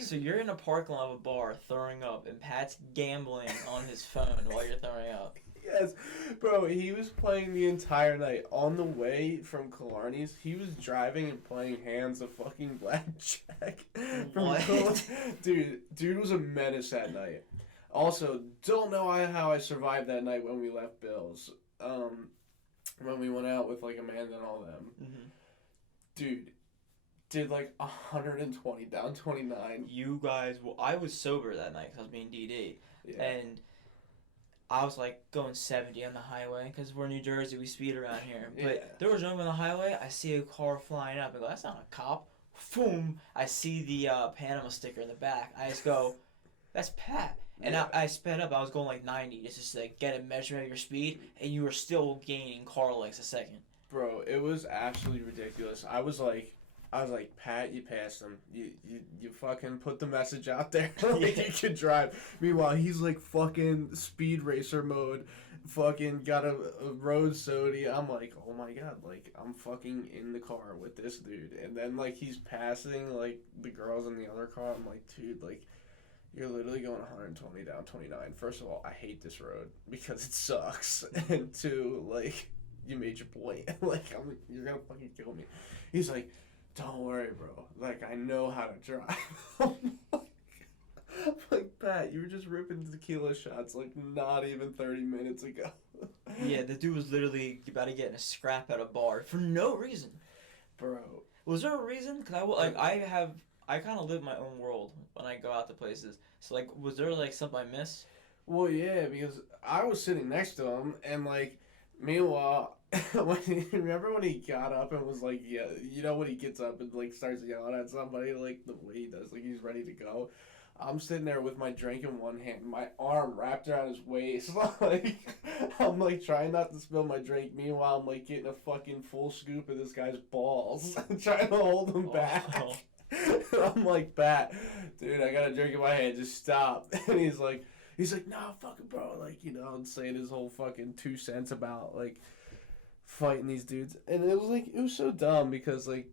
So you're in a parking lot of a bar throwing up, and Pat's gambling on his phone while you're throwing up. Yes, bro, he was playing the entire night. On the way from Killarney's, he was driving and playing hands of fucking blackjack. What? Dude was a menace that night. Also, don't know how I survived that night when we left Bill's. When we went out with like Amanda and all them. Mm-hmm. Dude, did like 120 down 29. You guys, well, I was sober that night because I was being DD, Yeah. and I was like going 70 on the highway because we're in New Jersey, we speed around here. But Yeah. there was no one on the highway. I see a car flying up. I go, that's not a cop. Boom! I see the Panama sticker in the back. I just go, that's Pat. And Yeah. I sped up. I was going like 90 just to like get a measurement of your speed, and you were still gaining car lengths a second. Bro, it was absolutely ridiculous. I was like, Pat, you passed him. You fucking put the message out there like you could drive. Meanwhile, he's like fucking speed racer mode, fucking got a road sody. I'm like, oh my god, like I'm fucking in the car with this dude, and then like he's passing like the girls in the other car. I'm like, dude, like you're literally going 120 down 29. First of all, I hate this road because it sucks, and two, like you made your point. Like you're gonna fucking kill me. He's like, don't worry, bro. Like, I know how to drive. I'm like, Pat, you were just ripping tequila shots like not even 30 minutes ago. Yeah, the dude was literally about to get in a scrap at a bar for no reason. Bro. Was there a reason? Because I kind of live my own world when I go out to places. So, like, was there, like, something I missed? Well, yeah, because I was sitting next to him, and, like, meanwhile, remember when he got up and was like, yeah, you know when he gets up and, like, starts yelling at somebody, like, the way he does, like, he's ready to go. I'm sitting there with my drink in one hand, my arm wrapped around his waist, like, I'm, like, trying not to spill my drink. Meanwhile, I'm, like, getting a fucking full scoop of this guy's balls, trying to hold him back. Oh. I'm like, Pat, dude, I got a drink in my hand, just stop. And he's like, no, fucking bro, like, you know, and saying his whole fucking 2 cents about, like, fighting these dudes. And it was, like, it was so dumb because, like,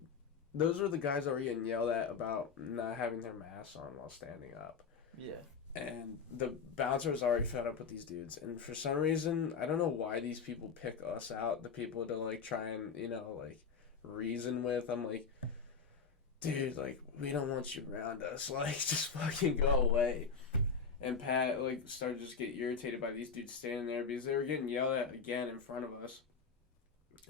those were the guys that were getting yelled at about not having their masks on while standing up. Yeah. And the bouncer was already fed up with these dudes. And for some reason, I don't know why these people pick us out, the people to, like, try and, you know, like, reason with. I'm like, dude, like, we don't want you around us. Like, just fucking go away. And Pat, like, started to just get irritated by these dudes standing there because they were getting yelled at again in front of us.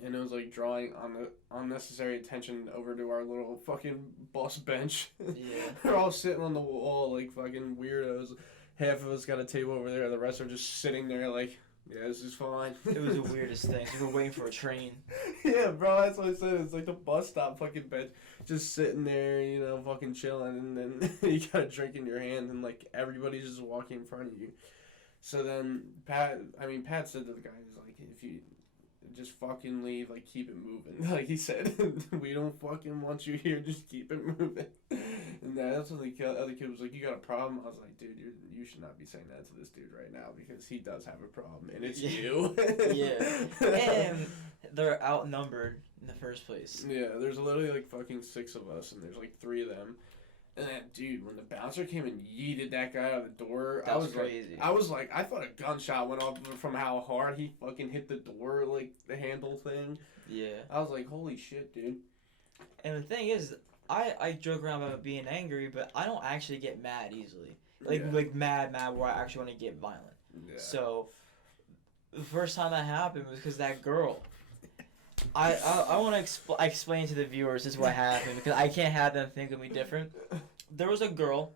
And it was, like, drawing on the unnecessary attention over to our little fucking bus bench. Yeah. They're all sitting on the wall like fucking weirdos. Half of us got a table over there. The rest are just sitting there like, yeah, this is fine. It was the weirdest thing. We were waiting for a train. Yeah, bro, that's what I said. It's like the bus stop fucking bench. Just sitting there, you know, fucking chilling. And then you got a drink in your hand and, like, everybody's just walking in front of you. So then Pat said to the guy, he's like, if you just fucking leave, like, keep it moving. Like he said, we don't fucking want you here, just keep it moving. And that's when the other kid was like, you got a problem? I was like, dude, you should not be saying that to this dude right now because he does have a problem, and it's you. Yeah. And they're outnumbered in the first place. Yeah, there's literally, like, fucking 6 of us, and there's, like, 3 of them. And then, dude, when the bouncer came and yeeted that guy out of the door, That was crazy. I thought a gunshot went off from how hard he fucking hit the door, like, the handle thing. Yeah. I was like, holy shit, dude. And the thing is, I joke around about being angry, but I don't actually get mad easily. Like mad where I actually want to get violent. Yeah. So, the first time that happened was because that girl. I want to explain to the viewers this is what happened because I can't have them think of me different. There was a girl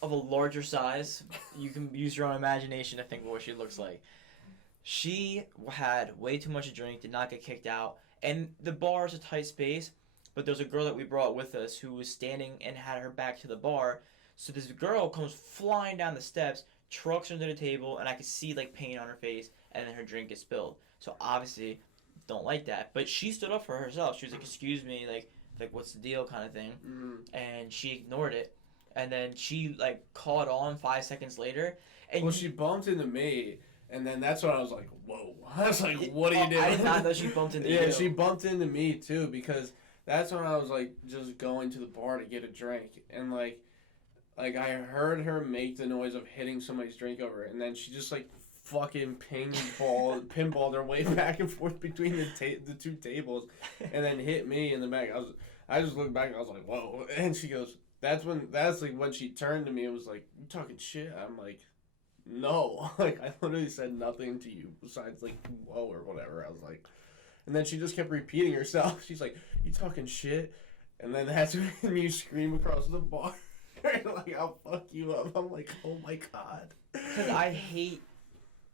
of a larger size. You can use your own imagination to think of what she looks like. She had way too much to drink, did not get kicked out, and the bar is a tight space, but there's a girl that we brought with us who was standing and had her back to the bar. So this girl comes flying down the steps, trucks under the table, and I could see, like, pain on her face, and then her drink gets spilled. So obviously don't like that, but she stood up for herself. She was like, excuse me, like what's the deal kind of thing. And she ignored it, and then she, like, caught on 5 seconds later, and well, she bumped into me, and then that's when I was like, whoa. I was like, what are you doing? I did not know she bumped into you. Yeah, she bumped into me too, because that's when I was, like, just going to the bar to get a drink, and, like, Like, I heard her make the noise of hitting somebody's drink over, and then she just, like, fucking pinballed her way back and forth between the two tables, and then hit me in the back. I just looked back and I was like, whoa. And she goes, that's like when she turned to me and was like, you talking shit? I'm like, no. Like, I literally said nothing to you besides, like, whoa or whatever. I was like, and then she just kept repeating herself. She's like, you talking shit? And then that's when you scream across the bar. Like, I'll fuck you up. I'm like, oh my god. Because I hate,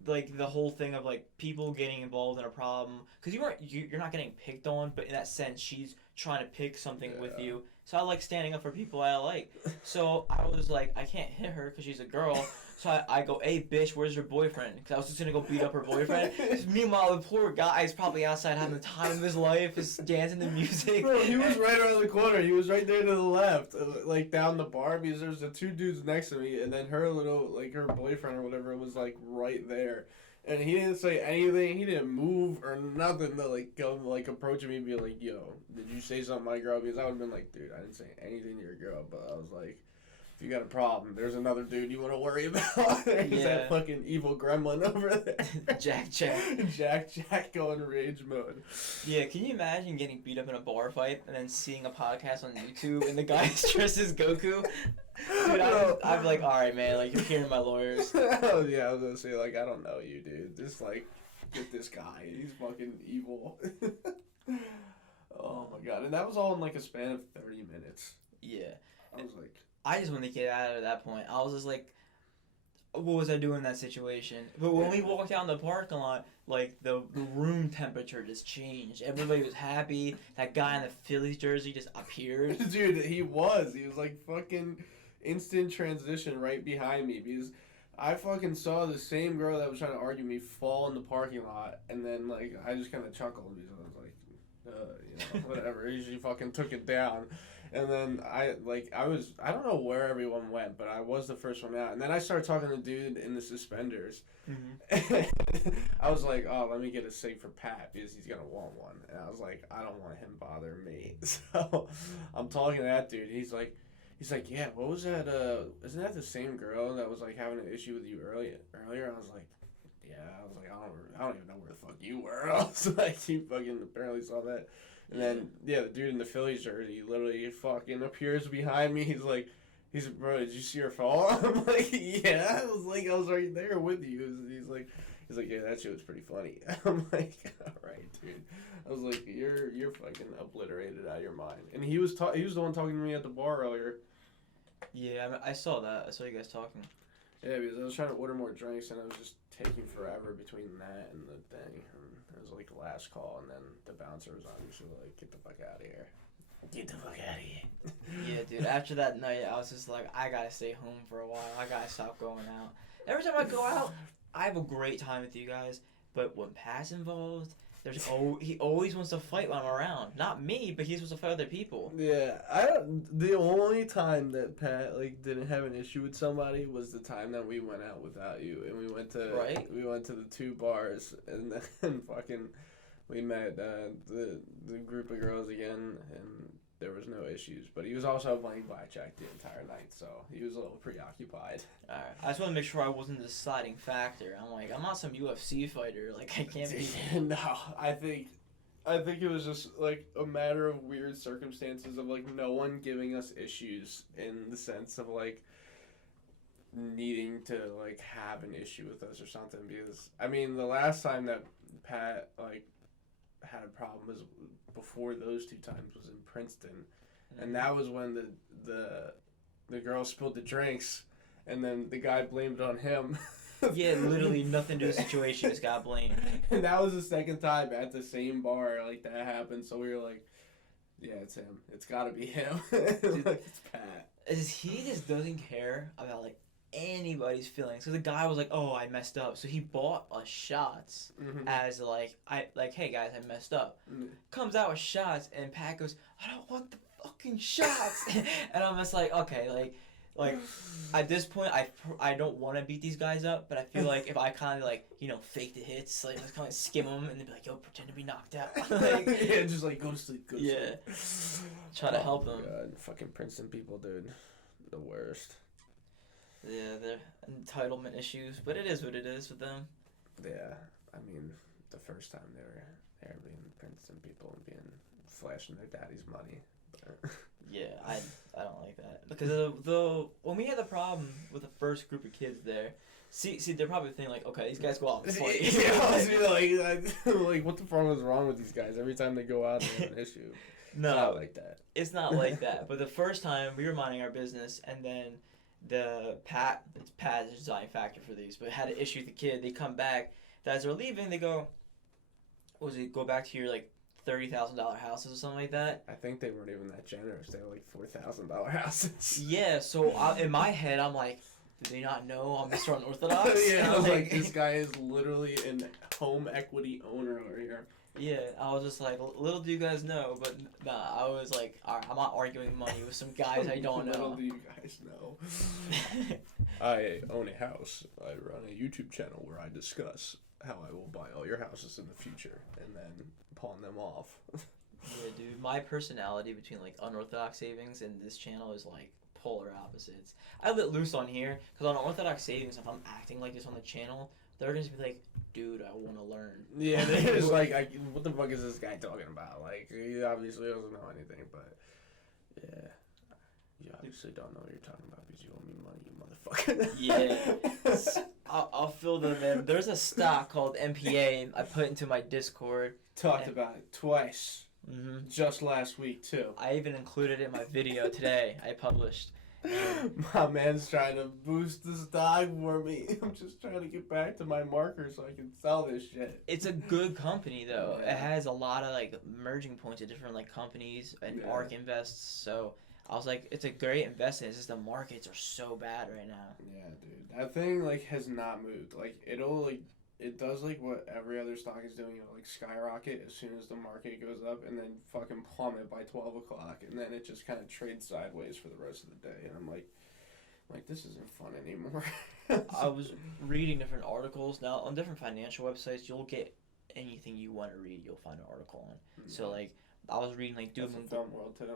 like, the whole thing of, like, people getting involved in a problem. Because you're not getting picked on, but in that sense, she's trying to pick something with you. So I like standing up for people I like. So I was like, I can't hit her because she's a girl. So I go, hey, bitch, where's your boyfriend? Because I was just going to go beat up her boyfriend. Meanwhile, the poor guy is probably outside having the time of his life, is dancing to music. Bro, he was right around the corner. He was right there to the left, like down the bar, because there's the two dudes next to me, and then her little, like, her boyfriend or whatever was, like, right there. And he didn't say anything. He didn't move or nothing to, like, come, like, approach me and be like, yo, did you say something to my girl? Because I would have been like, dude, I didn't say anything to your girl. But I was like, if you got a problem, there's another dude you want to worry about. There's that fucking evil gremlin over there. Jack. Jack going rage mode. Yeah, can you imagine getting beat up in a bar fight and then seeing a podcast on YouTube and the guy is dressed as Goku? Dude, I'm like, alright, man, like, you're hearing my lawyers. Oh, yeah, I was gonna say, like, I don't know you, dude. Just, like, get this guy. He's fucking evil. Oh, my God. And that was all in, like, a span of 30 minutes. Yeah. I was like... I just wanted to get out of that point. I was just like, what was I doing in that situation? But when we walked out in the parking lot, like, the room temperature just changed. Everybody was happy. That guy in the Phillies jersey just appeared. Dude, he was like fucking instant transition right behind me, because I fucking saw the same girl that was trying to argue me fall in the parking lot, and then, like, I just kind of chuckled because I was like, whatever. She fucking took it down. And then I don't know where everyone went, but I was the first one out. And then I started talking to the dude in the suspenders. Mm-hmm. I was like, oh, let me get a cig for Pat because he's going to want one. And I was like, I don't want him bothering me. So I'm talking to that dude. He's like, yeah, what was that? Isn't that the same girl that was, like, having an issue with you earlier? I was like, yeah. I was like, I don't even know where the fuck you were. I was like, you fucking apparently saw that. And then, the dude in the Phillies jersey literally fucking appears behind me. He's like, bro, did you see her fall? I'm like, yeah. I was right there with you. He's like, yeah, that shit was pretty funny. I'm like, all right, dude. I was like, you're fucking obliterated out of your mind. And he was the one talking to me at the bar earlier. Yeah, I saw that. I saw you guys talking. Yeah, because I was trying to order more drinks, and it was just taking forever between that and the thing. It was like the last call, and then the bouncer was on. So like, get the fuck out of here. Get the fuck out of here. Yeah, dude. After that night, I was just like, I gotta stay home for a while. I gotta stop going out. Every time I go out, I have a great time with you guys. But when Pat's involved, he always wants to fight when I'm around. Not me, but he wants to fight other people. Yeah, the only time that Pat, like, didn't have an issue with somebody was the time that we went out without you, and we went to the two bars, and then fucking we met the group of girls again, and there was no issues. But he was also playing blackjack the entire night, so he was a little preoccupied. Alright, I just want to make sure I wasn't the deciding factor. I'm like, I'm not some UFC fighter. Like, I can't be. No, I think it was just, like, a matter of weird circumstances of, like, no one giving us issues in the sense of, like, needing to, like, have an issue with us or something. Because, I mean, the last time that Pat, like, had a problem was before those two times was in Princeton. Mm-hmm. And that was when the girl spilled the drinks, and then the guy blamed it on him. Yeah, literally nothing to the situation, just got blamed. And that was the second time at the same bar, like, that happened, so we were like, yeah, it's him. It's gotta be him. Dude, like, it's Pat. He just doesn't care about, like, anybody's feelings. So the guy was like, oh, I messed up. So he bought us shots as, like, hey, guys, I messed up. Mm-hmm. Comes out with shots, and Pat goes, I don't want the fucking shots. And I'm just like, okay, like, at this point, I don't want to beat these guys up, but I feel like if I kind of, like, fake the hits, like, let's kind of skim them, and then be like, yo, pretend to be knocked out. Like, yeah, just, like, go to sleep, Try to help them. God, fucking Princeton people, dude. The worst. Yeah, they're entitlement issues, but it is what it is with them. Yeah, I mean, the first time they were there being Princeton people and being flashing their daddy's money. But Yeah, I don't like that because the when we had the problem with the first group of kids there, see they're probably thinking like, okay, these guys go out and party. yeah, I was like, what the fuck is wrong with these guys? Every time they go out, they have an issue. No, It's not like that. it's not like that. But the first time we were minding our business, and then Pat is the design factor for these, but had an issue with the kid. They come back, the guys are leaving. They go, what was it? Go back to your like $30,000 houses or something like that. I think they weren't even that generous. They were like $4,000 houses. Yeah. So in my head, I'm like, do they not know I'm Mr. Unorthodox? Yeah, I was like, this guy is literally an home equity owner over here. Yeah, I was just like, little do you guys know, but nah, I was like, alright, I'm not arguing money with some guys I don't Little know. do you guys know. I own a house. I run a YouTube channel where I discuss how I will buy all your houses in the future and then pawn them off. Yeah, dude, my personality between like unorthodox savings and this channel is like polar opposites. I let loose on here because on unorthodox savings, if I'm acting like this on the channel, they're gonna be like, dude, I want to learn. Yeah, they're just like, what the fuck is this guy talking about? Like, he obviously doesn't know anything, but yeah. You obviously don't know what you're talking about because you owe me money, you motherfucker. Yeah. I'll fill them in. There's a stock called MPA I put into my Discord. Talked about it twice. Mm-hmm. Just last week, too. I even included it in my video today I published. My man's trying to boost the stock for me. I'm just trying to get back to my marker so I can sell this shit. It's a good company though. Yeah. It has a lot of like merging points of different like companies and Yeah. ARK invests. So I was like, it's a great investment. It's just the markets are so bad right now. Yeah, dude. That thing, like, has not moved. Like, it does, like, what every other stock is doing. It'll, like, skyrocket as soon as the market goes up and then fucking plummet by 12 o'clock. And then it just kind of trades sideways for the rest of the day. And I'm like, this isn't fun anymore. I was reading different articles. Now, on different financial websites, you'll get anything you want to read, you'll find an article on. So, like, I was reading, like, That's the film world, too.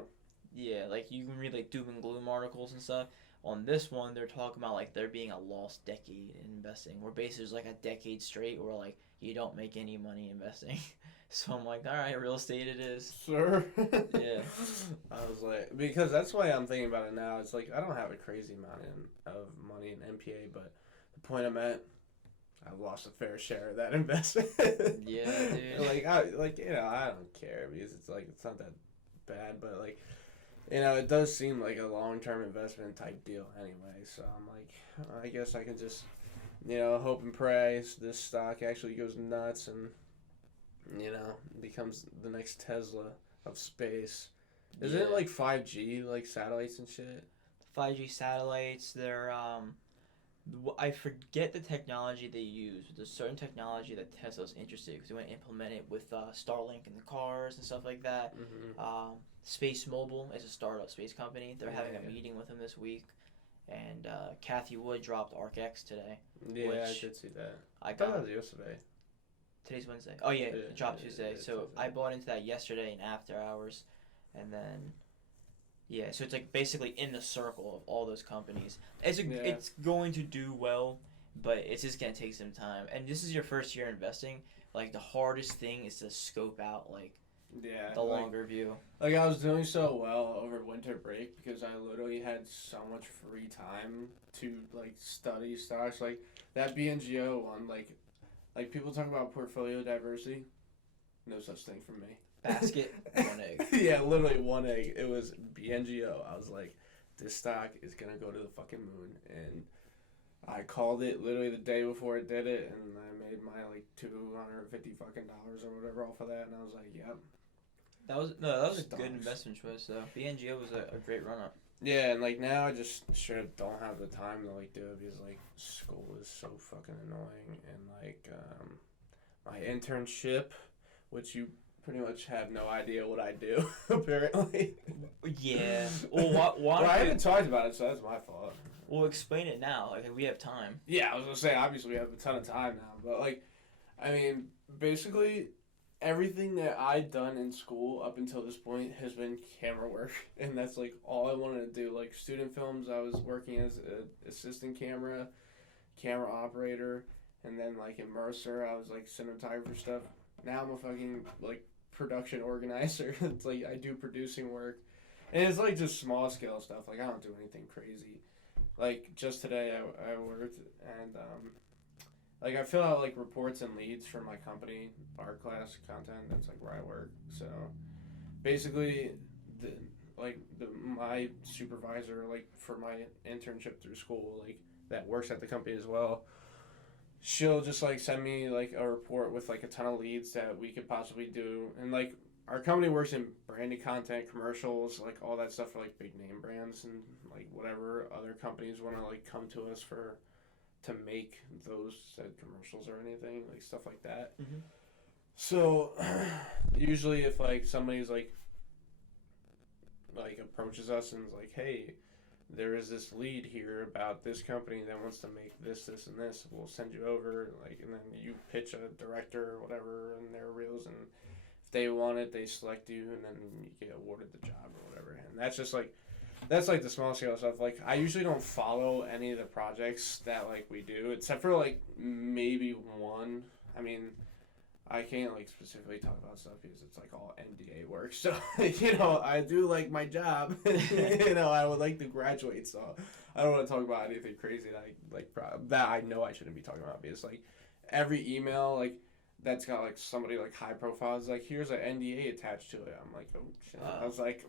Yeah, like, you can read, like, doom and gloom articles and stuff. On this one, they're talking about, like, there being a lost decade in investing, where basically there's, like, a decade straight where, like, you don't make any money investing. So I'm like, all right, real estate it is. Sure. Yeah. I was like, because that's why I'm thinking about it now. It's like, I don't have a crazy amount of money in MPA, but the point I'm at, I've lost a fair share of that investment. Yeah, dude. I don't care because it's like, it's not that bad, but like, it does seem like a long-term investment type deal anyway. So I'm like, I guess I can just, hope and pray this stock actually goes nuts and, becomes the next Tesla of space. Isn't it like 5G, like satellites and shit? 5G satellites, they're, I forget the technology they use. There's a certain technology that Tesla's interested in because they want to implement it with Starlink in the cars and stuff like that. Mm-hmm. Space Mobile is a startup space company. They're having a meeting with them this week. And Kathy Wood dropped ArcX today. Yeah, I which did see that. I thought got that was yesterday. Today's Wednesday. Oh yeah, Yeah, it dropped yeah, Tuesday. yeah, So Tuesday. I bought into that yesterday in after hours, and then so it's like basically in the circle of all those companies. It's going to do well, but it's just gonna take some time. And this is your first year investing. Like the hardest thing is to scope out the longer view. Like I was doing so well over winter break because I literally had so much free time to like study stocks. Like that BNGO one, like people talk about portfolio diversity. No such thing for me. Basket, one egg. Yeah, literally one egg. It was BNGO. I was like, this stock is gonna go to the fucking moon, and I called it literally the day before it did it, and I made my like $250 or whatever off of that, and I was like, yep. That was a Stocks. good investment choice though. BNGO was a great run up. Yeah, and like now I just straight up don't have the time to like do it because like school is so fucking annoying, and like my internship, which you pretty much have no idea what I do apparently. Yeah. Well, Well, I haven't talked about it, so that's my fault. We'll explain it now. Like we have time. Yeah, I was gonna say obviously we have a ton of time now, but like, I mean, basically everything that I've done in school up until this point has been camera work, and that's like all I wanted to do. Like student films, I was working as an assistant camera operator, and then like in Mercer, I was like cinematographer stuff. Now I'm a fucking like production organizer. It's like I do producing work, and it's like just small scale stuff. Like I don't do anything crazy. Like just today, I worked and like I fill out like reports and leads for my company, art class content. That's like where I work. So basically, the my supervisor like for my internship through school like that works at the company as well. She'll just like send me like a report with like a ton of leads that we could possibly do, and like our company works in branded content, commercials, like all that stuff for like big name brands and like whatever other companies want to like come to us for to make those said commercials or anything like stuff like that. Mm-hmm. So usually if like somebody's like approaches us and is like, hey, there is this lead here about this company that wants to make this, this, and this. We'll send you over, like, and then you pitch a director or whatever in their reels, and if they want it, they select you, and then you get awarded the job or whatever. And that's just like, that's like the small scale stuff. Like, I usually don't follow any of the projects that like we do, except for like maybe one. I mean, I can't like specifically talk about stuff because it's like all NDA work. So you know, I do like my job. You know, I would like to graduate, so I don't want to talk about anything crazy that that I know I shouldn't be talking about because like every email like that's got like somebody like high profile is like here's an NDA attached to it. I'm like, oh shit. I was like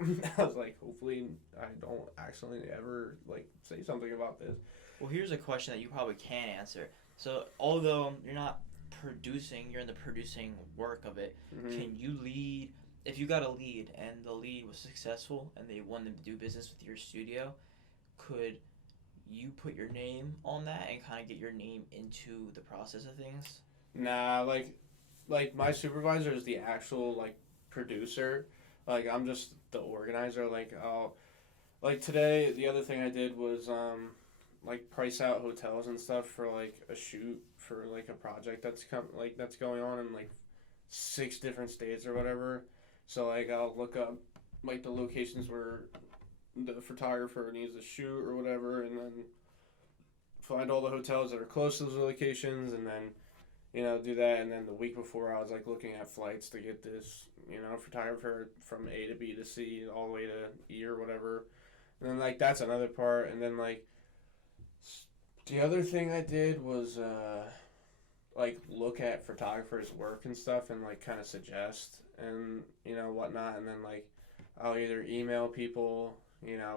hopefully I don't accidentally ever like say something about this. Well, here's a question that you probably can answer. So although you're not producing, you're in the producing work of it. Mm-hmm. Can you lead, if you got a lead and the lead was successful and they wanted to do business with your studio, could you put your name on that and kind of get your name into the process of things? Nah, like my supervisor is the actual like producer. Like I'm just the organizer. Like I'll like today the other thing I did was like price out hotels and stuff for like a shoot for like a project that's going on in like 6 different states or whatever. So like I'll look up like the locations where the photographer needs to shoot or whatever, and then find all the hotels that are close to those locations, and then you know do that. And then the week before I was like looking at flights to get this photographer from A to B to C all the way to E or whatever. And then like that's another part, and then like the other thing I did was like look at photographers' work and stuff and like kind of suggest and whatnot, and then like I'll either email people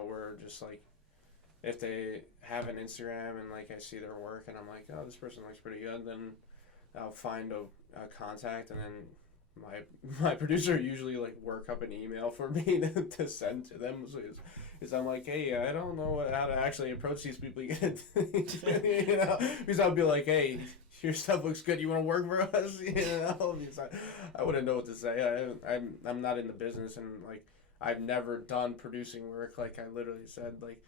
or just like if they have an Instagram and like I see their work and I'm like, oh, this person looks pretty good, then I'll find a contact, and then my producer usually like work up an email for me to send to them. So is I'm like, hey, I don't know how to actually approach these people yet. Because I'll be like, hey, your stuff looks good. You want to work for us? Because I wouldn't know what to say. I'm not in the business, and like I've never done producing work. Like I literally said, like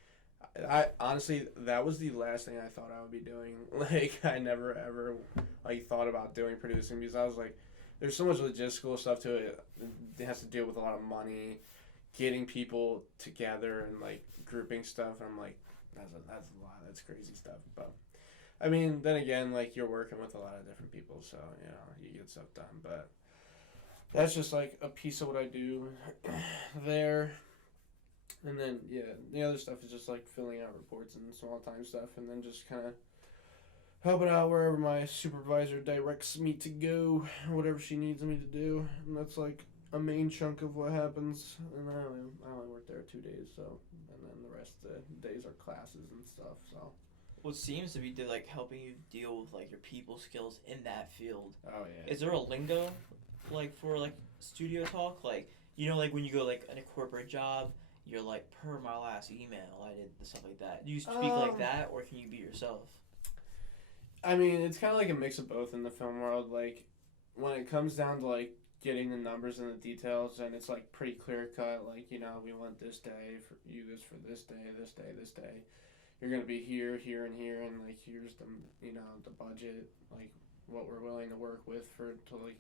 I honestly that was the last thing I thought I would be doing. Like I never ever like thought about doing producing because I was like, there's so much logistical stuff to it. It has to deal with a lot of money, getting people together and like grouping stuff. And I'm like, that's a lot. That's crazy stuff. But I mean, then again, like you're working with a lot of different people, so you get stuff done. But that's just like a piece of what I do there. And then the other stuff is just like filling out reports and small time stuff, and then just kind of helping out wherever my supervisor directs me to go, whatever she needs me to do. And that's like a main chunk of what happens. And I only work there 2 days, so, and then the rest of the days are classes and stuff. So What seems to be like helping you deal with like your people skills in that field. oh yeah. Is there a lingo like for like studio talk? Like like when you go like in a corporate job, you're like, per my last email I did stuff like that. Do you speak like that, or can you be yourself? I mean, it's kind of like a mix of both in the film world. Like, when it comes down to, like, getting the numbers and the details, and it's, like, pretty clear-cut, like, we want this day, for you this for this day, this day, this day. You're going to be here, here, and here, and, like, here's the, the budget, like, what we're willing to work with to, like,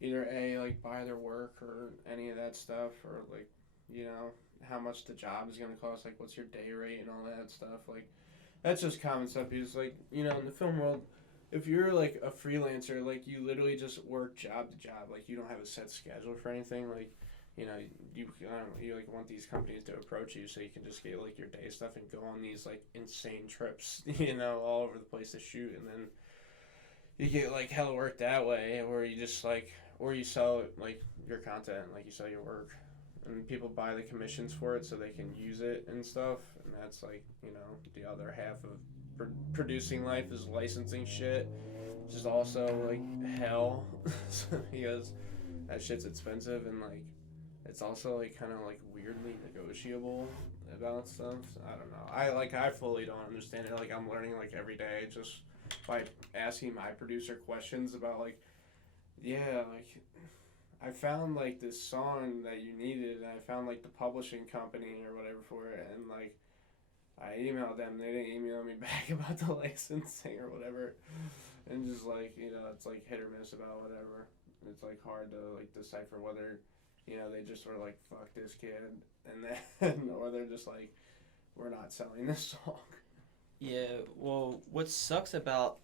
either A, like buy their work or any of that stuff, or like, you know, how much the job is gonna cost, like what's your day rate and all that stuff. Like that's just common stuff because like, you know, in the film world, if you're like a freelancer, like you literally just work job to job. Like you don't have a set schedule for anything. Like, you know, I don't know, you like want these companies to approach you so you can just get like your day stuff and go on these like insane trips, you know, all over the place to shoot, and then you get like hella work that way, where you just like, or you sell like your content, like you sell your work, and people buy the commissions for it so they can use it and stuff, and that's like, you know, the other half of producing life is licensing shit, which is also like hell because that shit's expensive, and like it's also like kind of like weirdly negotiable about stuff. I don't know. I fully don't understand it. Like I'm learning like every day just by asking my producer questions about like, yeah, like I found like this song that you needed, and I found like the publishing company or whatever for it, and like I emailed them, they didn't email me back about the licensing or whatever, and just like, you know, it's like hit or miss about whatever. It's like hard to like decipher whether, you know, they just were like fuck this kid, and then or they're just like, we're not selling this song. Yeah, well, what sucks about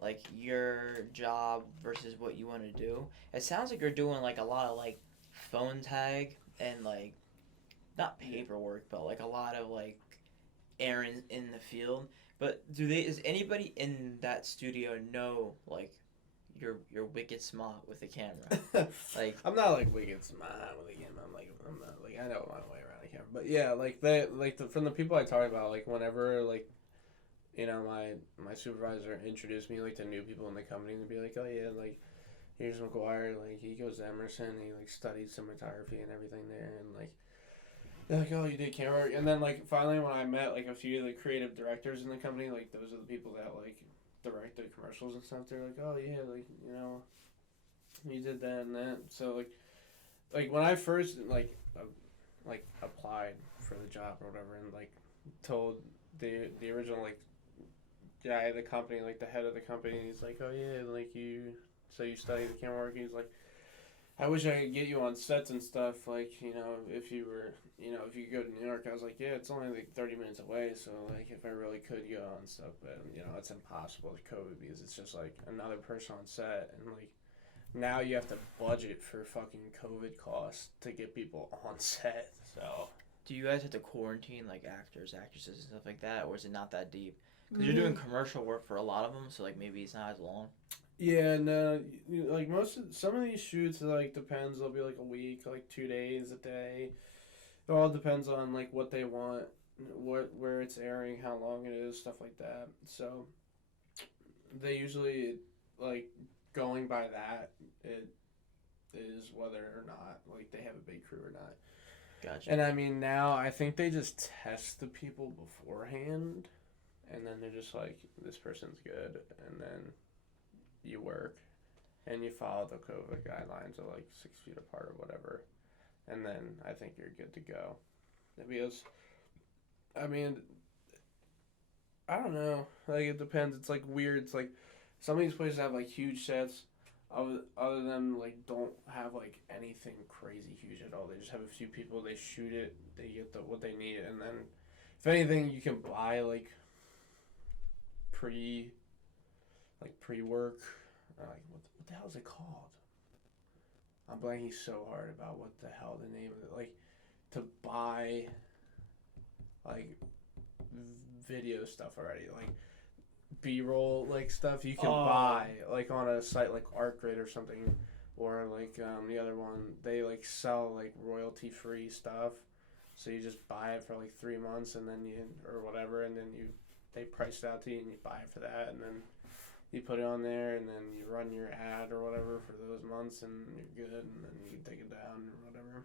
like your job versus what you want to do, it sounds like you're doing like a lot of like phone tag and like not paperwork, but like a lot of like errands in the field. But is anybody in that studio know like you're wicked smart with the camera? Like I'm not like wicked smart with a camera. I'm not like, I know my way around a camera. But yeah, like they like from the people I talk about, like whenever like, you know, my supervisor introduced me like to new people in the company, and be like, oh yeah, like here's McGuire, like he goes to Emerson, he like studied cinematography and everything there, and like they're like, oh, you did camera work. And then like finally when I met like a few of the creative directors in the company, like those are the people that like direct the commercials and stuff, they're like, oh yeah, like, you know, you did that and that. So like when I first like applied for the job or whatever, and like told the original like guy at the company, like the head of the company, he's like, oh yeah, like you, so you study the camera work. He's like, I wish I could get you on sets and stuff, like, you know, if you were, you know, if you could go to New York. I was like, yeah, it's only like 30 minutes away, so like if I really could go on stuff, but you know, it's impossible with COVID because it's just like another person on set, and like now you have to budget for fucking COVID costs to get people on set. So do you guys have to quarantine like actors, actresses, and stuff like that, or is it not that deep? Because you're doing commercial work for a lot of them, so like maybe it's not as long. yeah, no, like some of these shoots, like depends. They'll be like a week, like 2 days a day. It all depends on like what they want, where it's airing, how long it is, stuff like that. So they usually like going by that. It is whether or not like they have a big crew or not. Gotcha. And I mean now I think they just test the people beforehand, and then they're just like, this person's good, and then you work and you follow the COVID guidelines of like 6 feet apart or whatever, and then I think you're good to go. Because I mean, I don't know, like it depends. It's like weird. It's like some of these places have like huge sets. Other than like don't have like anything crazy huge at all. They just have a few people. They shoot it. They get what they need, and then if anything, you can buy like pre work. What the hell is it called? I'm blanking so hard about what the hell the name of it. Like to buy like video stuff already, like B-roll like stuff you can buy like on a site like ArtGrid or something, or like the other one, they like sell like royalty free stuff, so you just buy it for like 3 months, and then you, or whatever, and then they price it out to you and you buy it for that, and then you put it on there, and then you run your ad or whatever for those months, and you're good, and then you can take it down or whatever.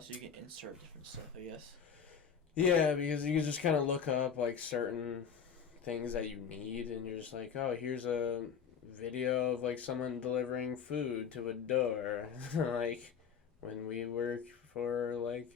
So you can insert different stuff, I guess. Yeah, because you can just kind of look up like certain things that you need, and you're just like, oh, here's a video of like someone delivering food to a door, like when we work for like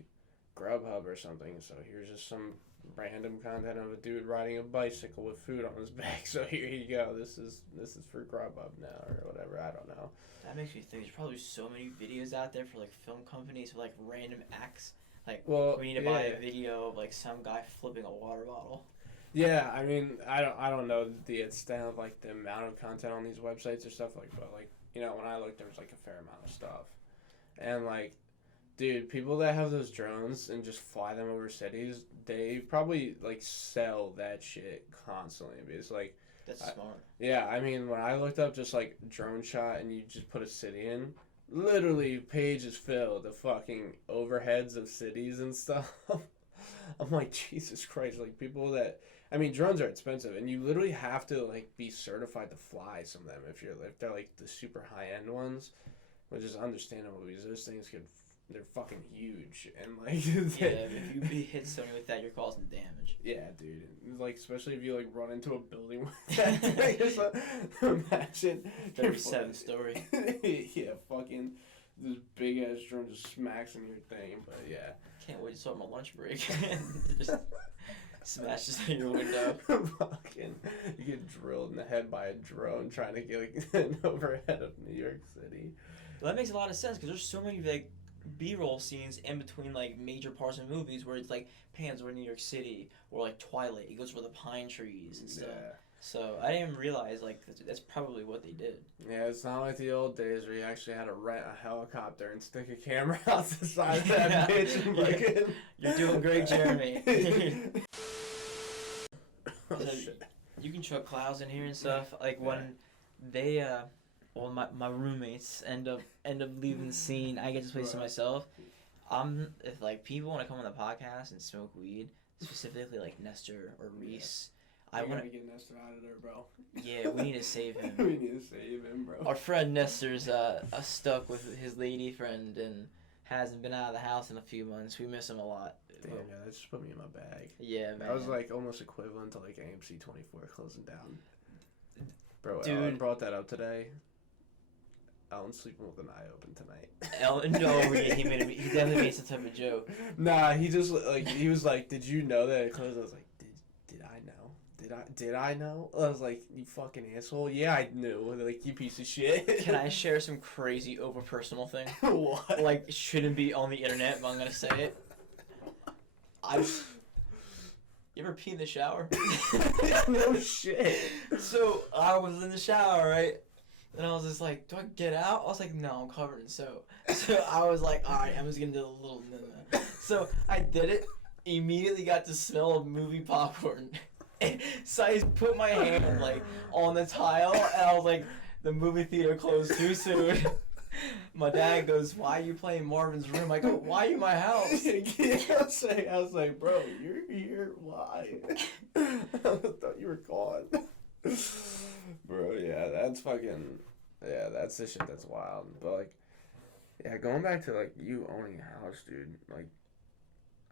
Grubhub or something. So here's just some random content of a dude riding a bicycle with food on his back. So here you go. This is for Grubhub now or whatever. I don't know. That makes me think there's probably so many videos out there for like film companies for like random acts. Like, Well, we need to buy a video of like some guy flipping a water bottle. Yeah, I mean, I don't know the extent of like the amount of content on these websites or stuff like, but like, you know, when I looked, there was like a fair amount of stuff, and like, dude, people that have those drones and just fly them over cities, they probably like sell that shit constantly because like. That's smart. Yeah, I mean, when I looked up just like drone shot and you just put a city in, literally pages filled of fucking overheads of cities and stuff. I'm like, Jesus Christ, like people that, I mean, drones are expensive and you literally have to like be certified to fly some of them if they're like the super high end ones, which is understandable because those things they're fucking huge and like if you hit someone with that, you're causing damage. Yeah, dude. Like especially if you like run into a building with that thing. So, imagine 37 story. Yeah, fucking this big ass drone just smacks in your thing. But yeah, can't wait to start my lunch break. Just smashes in your window. Fucking, you get drilled in the head by a drone trying to get like an overhead of New York City. Well, that makes a lot of sense because there's so many like B-roll scenes in between like major parts of movies where it's like pans over New York City or like Twilight. It goes over the pine trees and stuff. Yeah. So I didn't even realize like that's probably what they did. Yeah, it's not like the old days where you actually had to rent a helicopter and stick a camera out the side of that bitch. And fucking... You're doing great, Jeremy. Oh, so shit. You can chuck clouds in here and stuff. Like when they well, my roommates end up leaving the scene. I get this place to myself. If like people want to come on the podcast and smoke weed, specifically like Nestor or Reese, I want to get Nestor out of there, bro. Yeah, we need to save him. We need to save him, bro. Our friend Nestor's stuck with his lady friend and hasn't been out of the house in a few months. We miss him a lot. Damn, yeah, that just put me in my bag. Yeah, man. That was like almost equivalent to like AMC 24 closing down. Bro, Dude. Ellen brought that up today. Ellen's sleeping with an eye open tonight. Ellen, no, he definitely made some type of joke. Nah, he just like he was like, "Did you know that it closed?" I was like, "Did I know? Did I know?" I was like, "You fucking asshole." Yeah, I knew. Like, you piece of shit. Can I share some crazy over personal thing? What? Like shouldn't be on the internet, but I'm gonna say it. You ever pee in the shower? No shit. So I was in the shower, right? And I was just like, do I get out? I was like, no, I'm covered in soap. So I was like, all right, I'm just going to do a little nana. So I did it. Immediately got the smell of movie popcorn. So I put my hand, like, on the tile. And I was like, the movie theater closed too soon. My dad goes, why are you playing Marvin's Room? I go, why are you in my house? I was like, bro, you're here. Why? I thought you were gone. Bro, yeah, that's fucking, yeah, that's the shit that's wild. But, like, yeah, going back to, like, you owning a house, dude, like,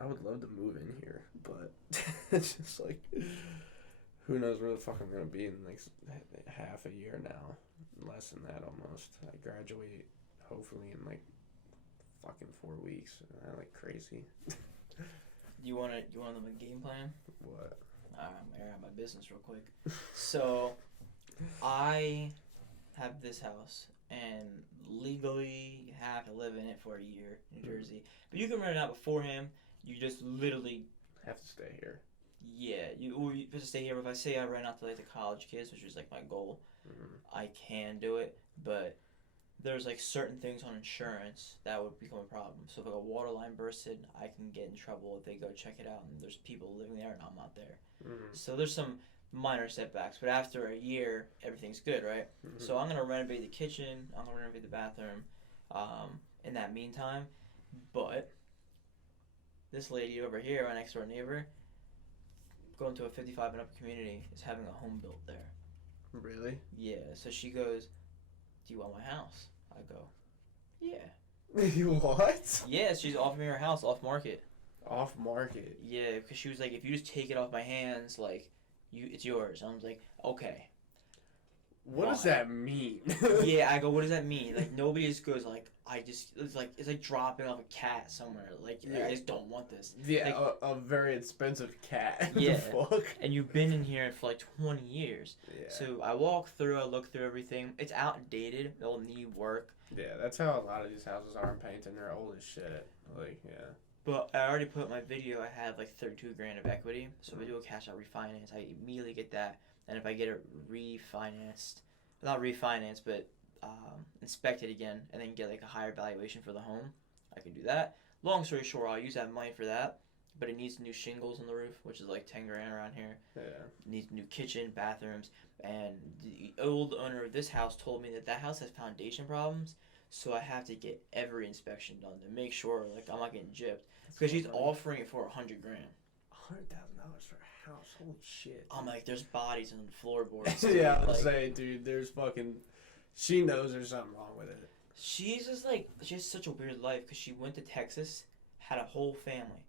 I would love to move in here, but it's just, like, who knows where the fuck I'm gonna be in, like, half a year now. Less than that, almost. I graduate, hopefully, in, like, fucking 4 weeks. I'm, like, crazy. You want to know my game plan? What? I'm gonna air out my business real quick. So, I have this house, and legally have to live in it for a year in New Jersey. But you can rent it out beforehand. You just literally have to stay here. Yeah, you have to stay here. But if I say I rent out to like the college kids, which is like my goal, I can do it. But there's like certain things on insurance that would become a problem. So if like a water line bursted, I can get in trouble if they go check it out and there's people living there and I'm not there. So there's some minor setbacks, but after a year, everything's good, right? So I'm gonna renovate the kitchen. I'm gonna renovate the bathroom. In that meantime, but this lady over here, my next door neighbor, going to a 55 and up community, is having a home built there. Really? Yeah. So she goes, "Do you want my house?" I go, "Yeah." What? Yeah, she's offering me her house off market. Off market? Yeah, because she was like, if you just take it off my hands, like, it's yours. I was like, okay. What does that mean? Yeah, I go, what does that mean? Like, nobody just goes, like, it's like dropping off a cat somewhere. Like, I just don't want this. Yeah, like, a very expensive cat. Yeah. Fuck? And you've been in here for like 20 years. Yeah. So I walk through, I look through everything. It's outdated. It'll need work. Yeah, that's how a lot of these houses are in Pennington. They're old as shit. Like, yeah. But I already put my video, I have like 32 grand of equity. So if I do a cash out refinance, I immediately get that. And if I get it refinanced, not refinanced, but inspected again, and then get like a higher valuation for the home, I can do that. Long story short, I'll use that money for that. But it needs new shingles on the roof, which is like 10 grand around here. Yeah. It needs new kitchen, bathrooms, and the old owner of this house told me that house has foundation problems, so I have to get every inspection done to make sure like I'm not getting gypped. Because she's offering it for $100 grand. $100,000 for a house? Holy shit. I'm like, there's bodies in the floorboards. Yeah, I was like, saying, dude, there's fucking. She knows there's something wrong with it. She's just like, she has such a weird life because she went to Texas, had a whole family.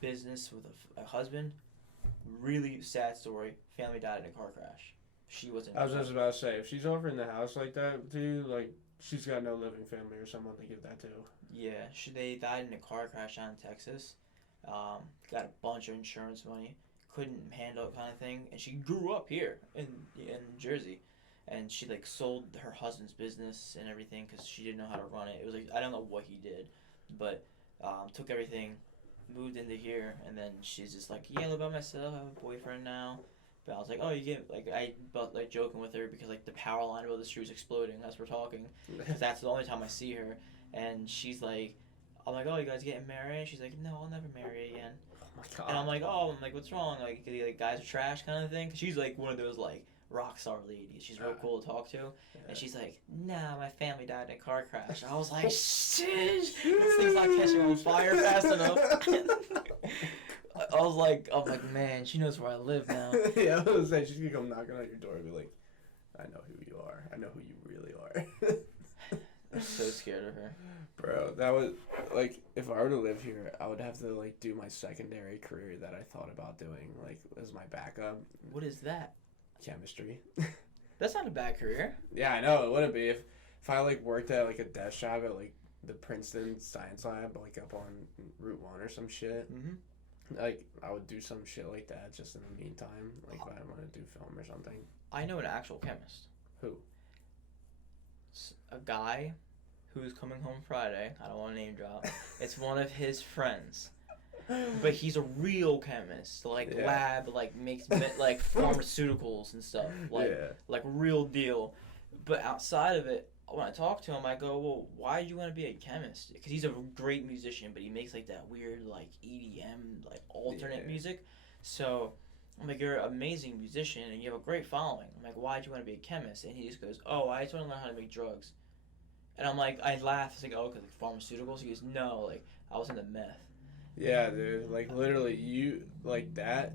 Business with a husband, really sad story. Family died in a car crash. She wasn't. I was just about to say, if she's offering the house like that, dude, like she's got no living family or someone to give that to. Yeah, they died in a car crash down in Texas. Got a bunch of insurance money, couldn't handle it kind of thing, and she grew up here in Jersey, and she like sold her husband's business and everything because she didn't know how to run it. It was like I don't know what he did, but took everything. Moved into here, and then she's just like, yeah, I live by myself, I have a boyfriend now. But I was like, oh, you get, like, but like joking with her because like the power line above the street was exploding as we're talking, because that's the only time I see her. And she's like, I'm like, oh, you guys getting married? And she's like, no, I'll never marry again. Oh my god. And I'm like, what's wrong? Like guys are trash kind of thing. 'Cause she's like one of those like rock star ladies. She's real cool to talk to. Yeah. And she's like, nah, my family died in a car crash. I was like, shit, this thing's not catching on fire fast enough. I was like, man, she knows where I live now. Yeah, I was saying she's gonna come knocking on your door and be like, I know who you are. I know who you really are. I'm so scared of her. Bro, that was like if I were to live here, I would have to like do my secondary career that I thought about doing, like as my backup. What is that? Chemistry. That's not a bad career. Yeah, I know it wouldn't be if I like worked at like a desk job at like the Princeton Science Lab, like up on Route 1 or some shit. Mm-hmm. Like I would do some shit like that just in the meantime, like if I want to do film or something. I know an actual chemist. Who? A guy who's coming home Friday. I don't want to name drop. It's one of his friends. But he's a real chemist, like lab, like makes like pharmaceuticals and stuff, like real deal. But outside of it, when I talk to him, I go, well, why do you want to be a chemist? Because he's a great musician, but he makes like that weird like EDM, like alternate music. So I'm like, you're an amazing musician and you have a great following. I'm like, why do you want to be a chemist? And he just goes, oh, I just want to learn how to make drugs. And I'm like, I laugh. It's like, oh, because like pharmaceuticals. He goes, no, like I was into meth. Yeah, dude. Like literally, you like that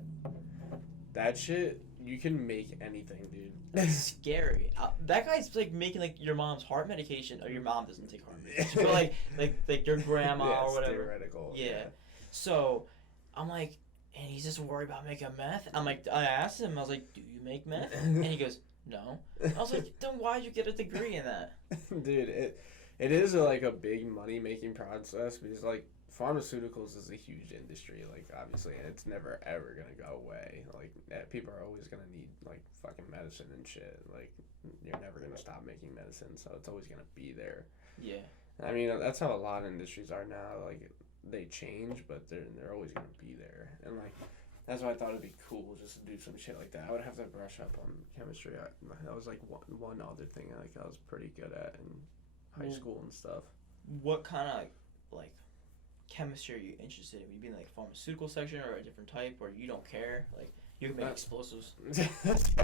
shit. You can make anything, dude. That's scary. That guy's like making like your mom's heart medication, or your mom doesn't take heart medication, but like your grandma or whatever. Theoretical. Yeah. So I'm like, and he's just worried about making meth. I'm like, I asked him, I was like, do you make meth? And he goes, no. I was like, then why'd you get a degree in that? Dude, it is like a big money making process because like pharmaceuticals is a huge industry, like obviously, and it's never ever gonna go away. Like people are always gonna need like fucking medicine and shit. Like you're never gonna stop making medicine, so it's always gonna be there. Yeah. I mean that's how a lot of industries are now. Like they change, but they're always gonna be there. And like that's why I thought it'd be cool just to do some shit like that. I would have to brush up on chemistry. That was like one other thing like I was pretty good at in high school and stuff. What kind of like chemistry are you interested in? You being like pharmaceutical section or a different type, or you don't care? Like you can make explosives.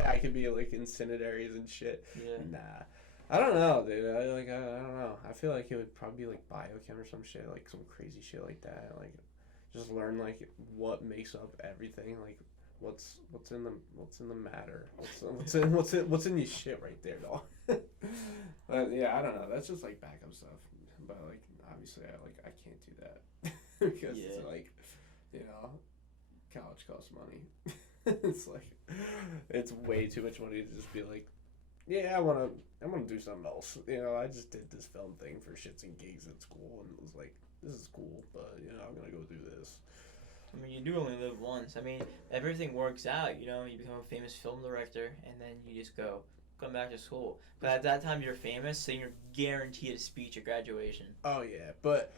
I could be like incineraries and shit. Yeah. Nah, I don't know, dude. I don't know. I feel like it would probably be like biochem or some shit, like some crazy shit like that. Like just learn like what makes up everything. Like what's in the matter. What's in your shit right there, dog. But yeah, I don't know. That's just like backup stuff. But like obviously I can't do that. Because it's like, you know, college costs money. It's like, it's way too much money to just be like yeah, I wanna do something else. You know, I just did this film thing for shits and gigs at school, and it was like, this is cool, but you know, I'm gonna go do this. I mean, you do only live once. I mean, everything works out. You know, you become a famous film director, and then you just come back to school. But at that time, you're famous, so you're guaranteed a speech at graduation. Oh yeah, but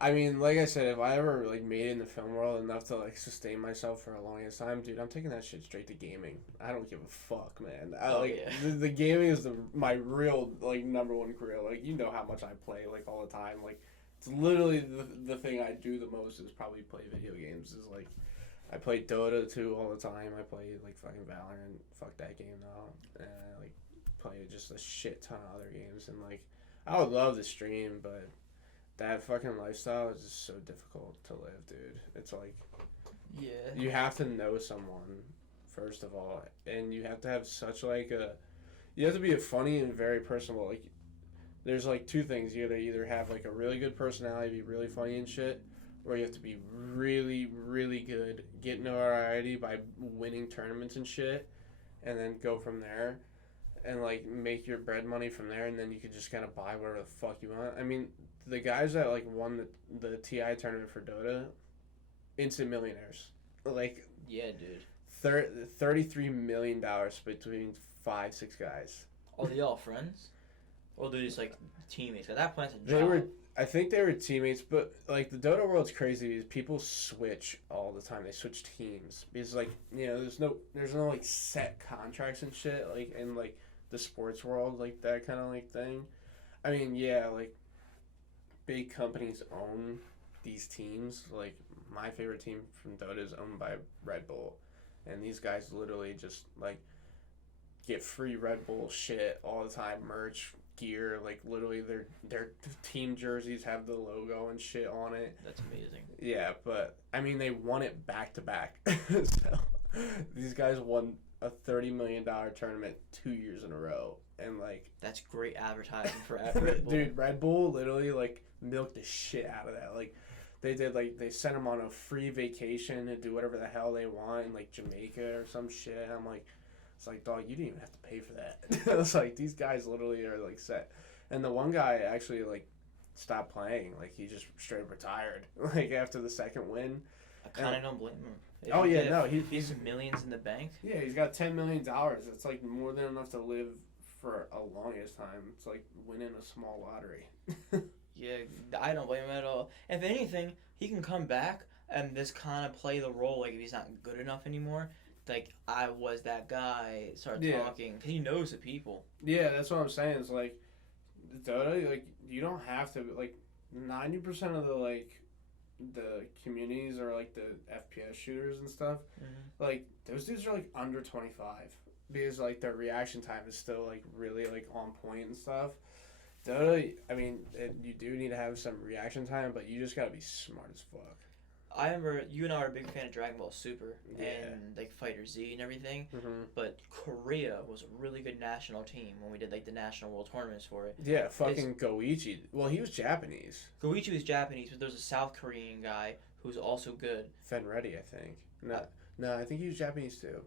I mean, like I said, if I ever like made it in the film world enough to like sustain myself for a longest time, dude, I'm taking that shit straight to gaming. I don't give a fuck, man. Yeah. The gaming is my real like number one career. Like you know how much I play like all the time. Like it's literally the thing I do the most is probably play video games. Is like I play Dota 2 all the time. I play like fucking Valorant. Fuck that game now. And I like play just a shit ton of other games and like I would love to stream, but that fucking lifestyle is just so difficult to live, dude. It's like Yeah. you have to know someone first of all, and you have to have such like a you have to be a funny and very personable. Like there's like two things. You gotta either have like a really good personality, be really funny and shit, or you have to be really, really good, get notoriety by winning tournaments and shit, and then go from there and like make your bread money from there, and then you could just kind of buy whatever the fuck you want. I mean, the guys that like won the TI tournament for Dota, instant millionaires. Like Yeah, dude. $33 million between 5-6 guys. Are they all friends? Or they're just like teammates? At that point, it's a They job. were, I think they were teammates, but like the Dota world's crazy because people switch all the time. They switch teams because like you know there's no like set contracts and shit like in like the sports world like that kind of like thing. I mean yeah like big companies own these teams. Like my favorite team from Dota is owned by Red Bull, and these guys literally just like get free Red Bull shit all the time, merch, gear, like literally their team jerseys have the logo and shit on it. That's amazing. Yeah, but I mean they won it back to back. So these guys won a $30 million tournament 2 years in a row, and like That's great advertising for Red Bull. dude, Red Bull literally like milked the shit out of that. Like they did like they sent them on a free vacation to do whatever the hell they want in like Jamaica or some shit. I'm like, it's like, dog, you didn't even have to pay for that. It's like these guys literally are like set. And the one guy actually like stopped playing. Like he just straight up retired. Like after the second win. I kind of don't blame him. If Oh you yeah, get no, he's millions in the bank. yeah, he's got $10 million. It's like more than enough to live for a longest time. It's like winning a small lottery. Yeah, I don't blame him at all. If anything, he can come back and just kind of play the role like if he's not good enough anymore. Like I was that guy. Start Yeah. talking. 'Cause he knows the people. Yeah, that's what I'm saying. It's like Dota, like you don't have to like 90% of the communities are like the FPS shooters and stuff. Mm-hmm. Like those dudes are like under 25 because like their reaction time is still like really like on point and stuff. Dota, I mean, you do need to have some reaction time, but you just gotta be smart as fuck. I remember you and I were a big fan of Dragon Ball Super Yeah. and like Fighter Z and everything. Mm-hmm. But Korea was a really good national team when we did like the national world tournaments for it. Yeah, fucking Goichi. Well, he was Japanese. Goichi was Japanese, but there's a South Korean guy who's also good. Fenready, I think. No, I think he was Japanese too.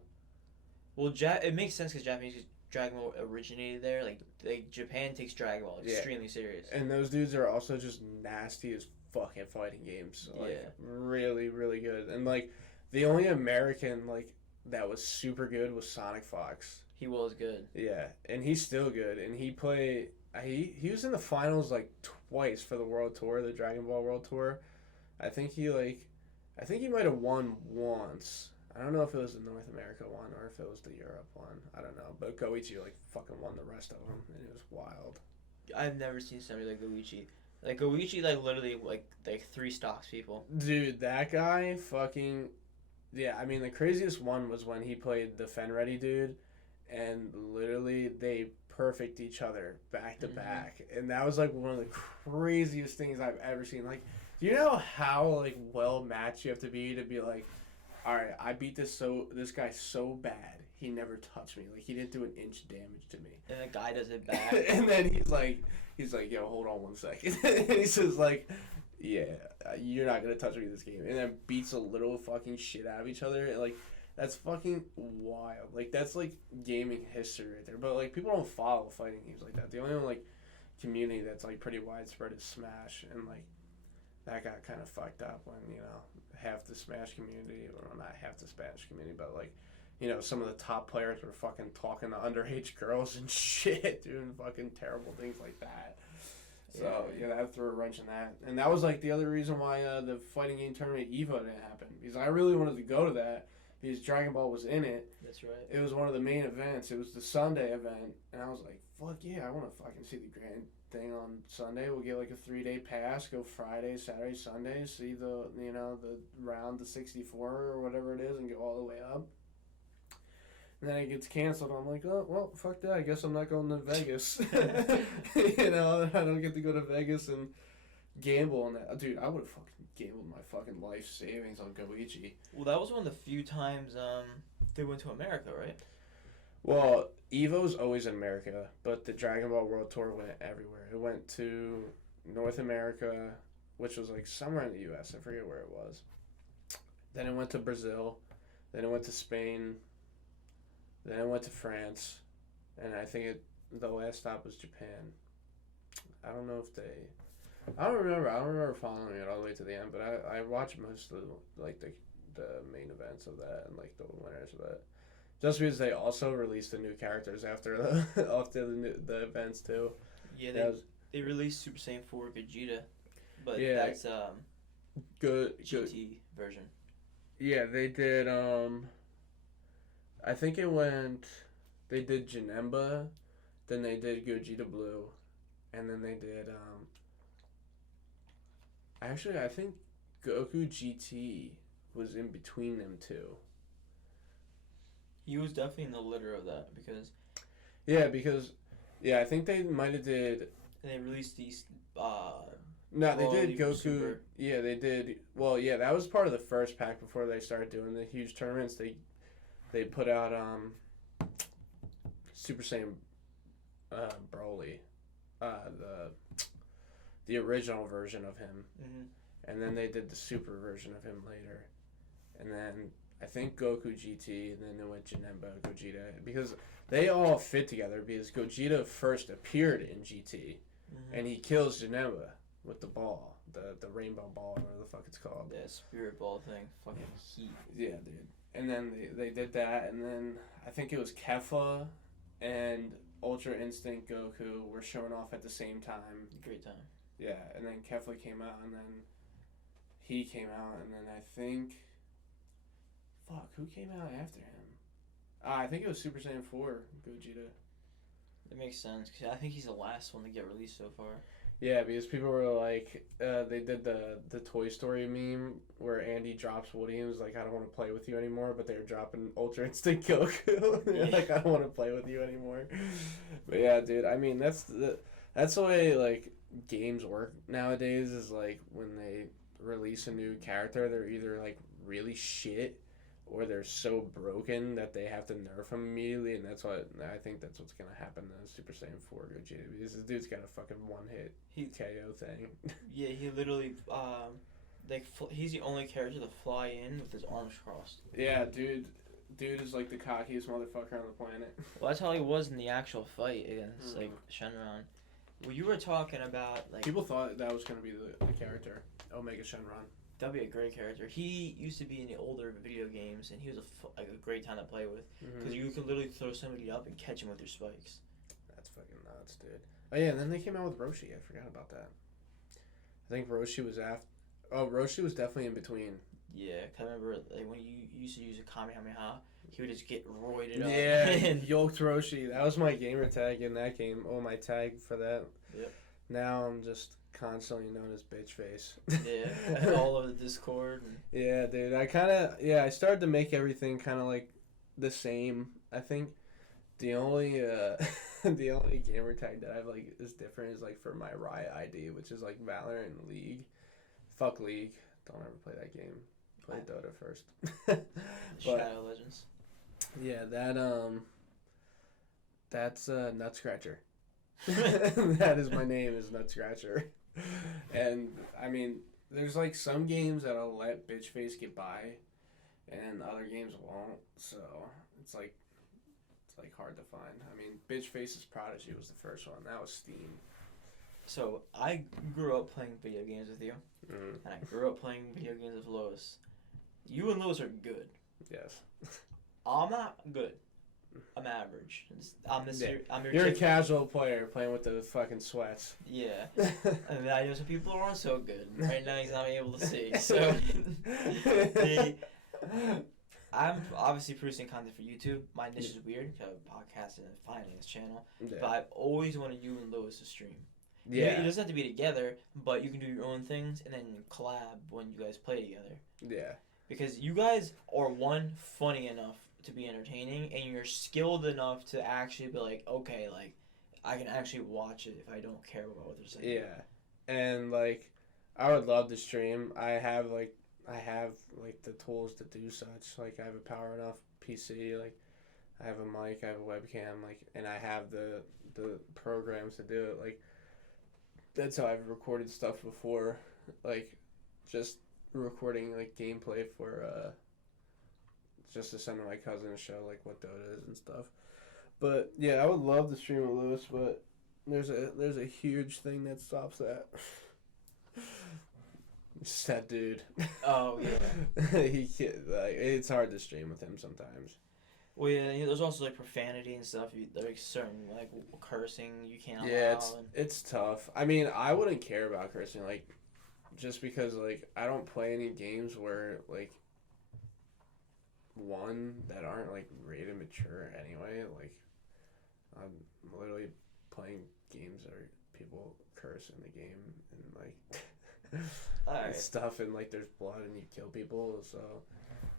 Well, it makes sense because Japanese Dragon Ball originated there. Like Japan takes Dragon Ball extremely serious. And those dudes are also just nasty as fucking fighting games. Like, Yeah. really, really good. And, like, the only American, like, that was super good was Sonic Fox. He was good. Yeah. And he's still good. And he played... He was in the finals, like, twice for the World Tour, the Dragon Ball World Tour. I think he might have won once. I don't know if it was the North America one or if it was the Europe one. I don't know. But Goichi, like, fucking won the rest of them. And it was wild. I've never seen somebody like Goichi. Like Goichi, like literally, like 3 stocks people. Dude, that guy fucking... Yeah, I mean, the craziest one was when he played the Fenready dude, and literally they perfect each other back to back. And that was, like, one of the craziest things I've ever seen. Like, do you know how, like, well matched you have to be like, all right, I beat this guy so bad, he never touched me. Like, he didn't do an inch damage to me. And the guy does it back. And then he's like, yo, hold on 1 second. And he says, like, yeah, you're not going to touch me this game. And then beats a little fucking shit out of each other. And, like, That's fucking wild. Like, that's, like, gaming history right there. But, like, people don't follow fighting games like that. The only, like, community that's, like, pretty widespread is Smash. And, like, that got kind of fucked up when, you know, half the Smash community, or not half the Smash community, but, like, you know, some of the top players were fucking talking to underage girls and shit, doing fucking terrible things like that. So, yeah, that threw a wrench in that. And that was, like, the other reason why the fighting game tournament EVO didn't happen. Because I really wanted to go to that because Dragon Ball was in it. That's right. It was one of the main events. It was the Sunday event. And I was like, fuck yeah, I want to fucking see the grand thing on Sunday. We'll get, like, a 3-day pass, go Friday, Saturday, Sunday, see the, you know, the round to 64 or whatever it is and go all the way up. And then it gets canceled. I'm like, oh, well, fuck that. I guess I'm not going to Vegas. You know, I don't get to go to Vegas and gamble on that. Dude, I would have fucking gambled my fucking life savings on Goichi. Well, that was one of the few times they went to America, right? Well, EVO's always in America, but the Dragon Ball World Tour went everywhere. It went to North America, which was like somewhere in the U.S. I forget where it was. Then it went to Brazil. Then it went to Spain. Then I went to France, and I think the last stop was Japan. I don't know if they... I don't remember following it all the way to the end, but I watched most of the main events of that and like the winners of it. Just because they also released the new characters after the events too. Yeah, they released Super Saiyan 4 Vegeta, but yeah, that's good GT version. Yeah, they did. I think it went. They did Janemba, then they did Gogeta Blue, and then they did. Actually, I think Goku GT was in between them two. He was definitely in the litter of that because. Yeah, I think they might have did. And they released these. No, they did Goku. Super. Yeah, they did. Well, yeah, that was part of the first pack before they started doing the huge tournaments. They put out Super Saiyan Broly, the original version of him, and then they did the super version of him later, and then I think Goku GT, and then it went Janemba, Gogeta, because they all fit together because Gogeta first appeared in GT, and he kills Janemba with the ball, the rainbow ball, whatever the fuck it's called. That spirit ball thing, fucking heat. Yeah, dude. And then they did that, and then I think it was Kefla and Ultra Instinct Goku were showing off at the same time. Great time. Yeah, and then Kefla came out, and then he came out, and then I think... Fuck, who came out after him? I think it was Super Saiyan 4, Gogeta. It makes sense, because I think he's the last one to get released so far. Yeah, because people were like, they did the Toy Story meme where Andy drops Woody and was like, I don't want to play with you anymore, but they were dropping Ultra Instinct Goku. They're like, I don't want to play with you anymore. But yeah, dude, I mean, that's the way, like, games work nowadays is, like, when they release a new character, they're either, like, really shit or they're so broken that they have to nerf him immediately, and I think that's what's gonna happen to Super Saiyan 4 Gogeta, because this dude's got a fucking one-hit KO thing. Yeah, he literally, he's the only character to fly in with his arms crossed. Yeah, dude is like the cockiest motherfucker on the planet. Well, that's how he was in the actual fight against, like, Shenron. Well, you were talking about, like... People thought that was gonna be the character, Omega Shenron. That'd be a great character. He used to be in the older video games, and he was a great time to play with. Because you could literally throw somebody up and catch him with your spikes. That's fucking nuts, dude. Oh yeah, and then they came out with Roshi. I forgot about that. I think Roshi was after... Oh, Roshi was definitely in between. Yeah, I remember like, when you used to use a Kamehameha, he would just get roided up. Yeah, yoked Roshi. That was my gamer tag in that game. Oh, my tag for that. Yep. Now I'm just... constantly known as bitch face. Yeah, all over the Discord. Yeah, dude. I started to make everything kind of like the same. I think the only the only gamer tag that I have like is different is like for my Riot ID, which is like Valorant and League. Fuck League. Don't ever play that game. Play Dota first. Shadow Legends. Yeah, that's Nut Scratcher. That is my name, is Nut Scratcher. And I mean, there's like some games that I'll let bitch face get by, and other games won't. So it's like hard to find. I mean, Bitch Face's Prodigy was the first one. That was Steam. So I grew up playing video games with you, Mm. and I grew up playing video games with Lois. You and Lois are good. Yes. I'm not good. I'm average. I'm your You're a typ- casual player playing with the fucking sweats. Yeah. And I know some people aren't so good. Right now he's not able to see. So I'm obviously producing content for YouTube. My niche is weird because I'm podcasting and finance channel. Yeah. But I've always wanted you and Lois to stream. Yeah. It doesn't have to be together, but you can do your own things and then collab when you guys play together. Yeah. Because you guys are, one, funny enough to be entertaining, and you're skilled enough to actually be like, okay, like, I can actually watch it if I don't care about what they're saying. Yeah. And, like, I would love to stream. I have the tools to do such. Like, I have a power enough PC, like, I have a mic, I have a webcam, like, and I have the programs to do it. Like, that's how I've recorded stuff before. Like, just recording, like, gameplay for, just to send to my cousin to show, like, what Dota is and stuff. But, yeah, I would love to stream with Lewis, but there's a huge thing that stops that. It's that dude. Oh, yeah. He can't, like, it's hard to stream with him sometimes. Well, yeah, there's also, like, profanity and stuff. Like, certain, like, cursing you can't allow. Yeah, it's tough. I mean, I wouldn't care about cursing, like, just because, like, I don't play any games where, like, one, that aren't, like, rated mature anyway. Like, I'm literally playing games where people curse in the game and, like, Alright. stuff, and, like, there's blood and you kill people, so,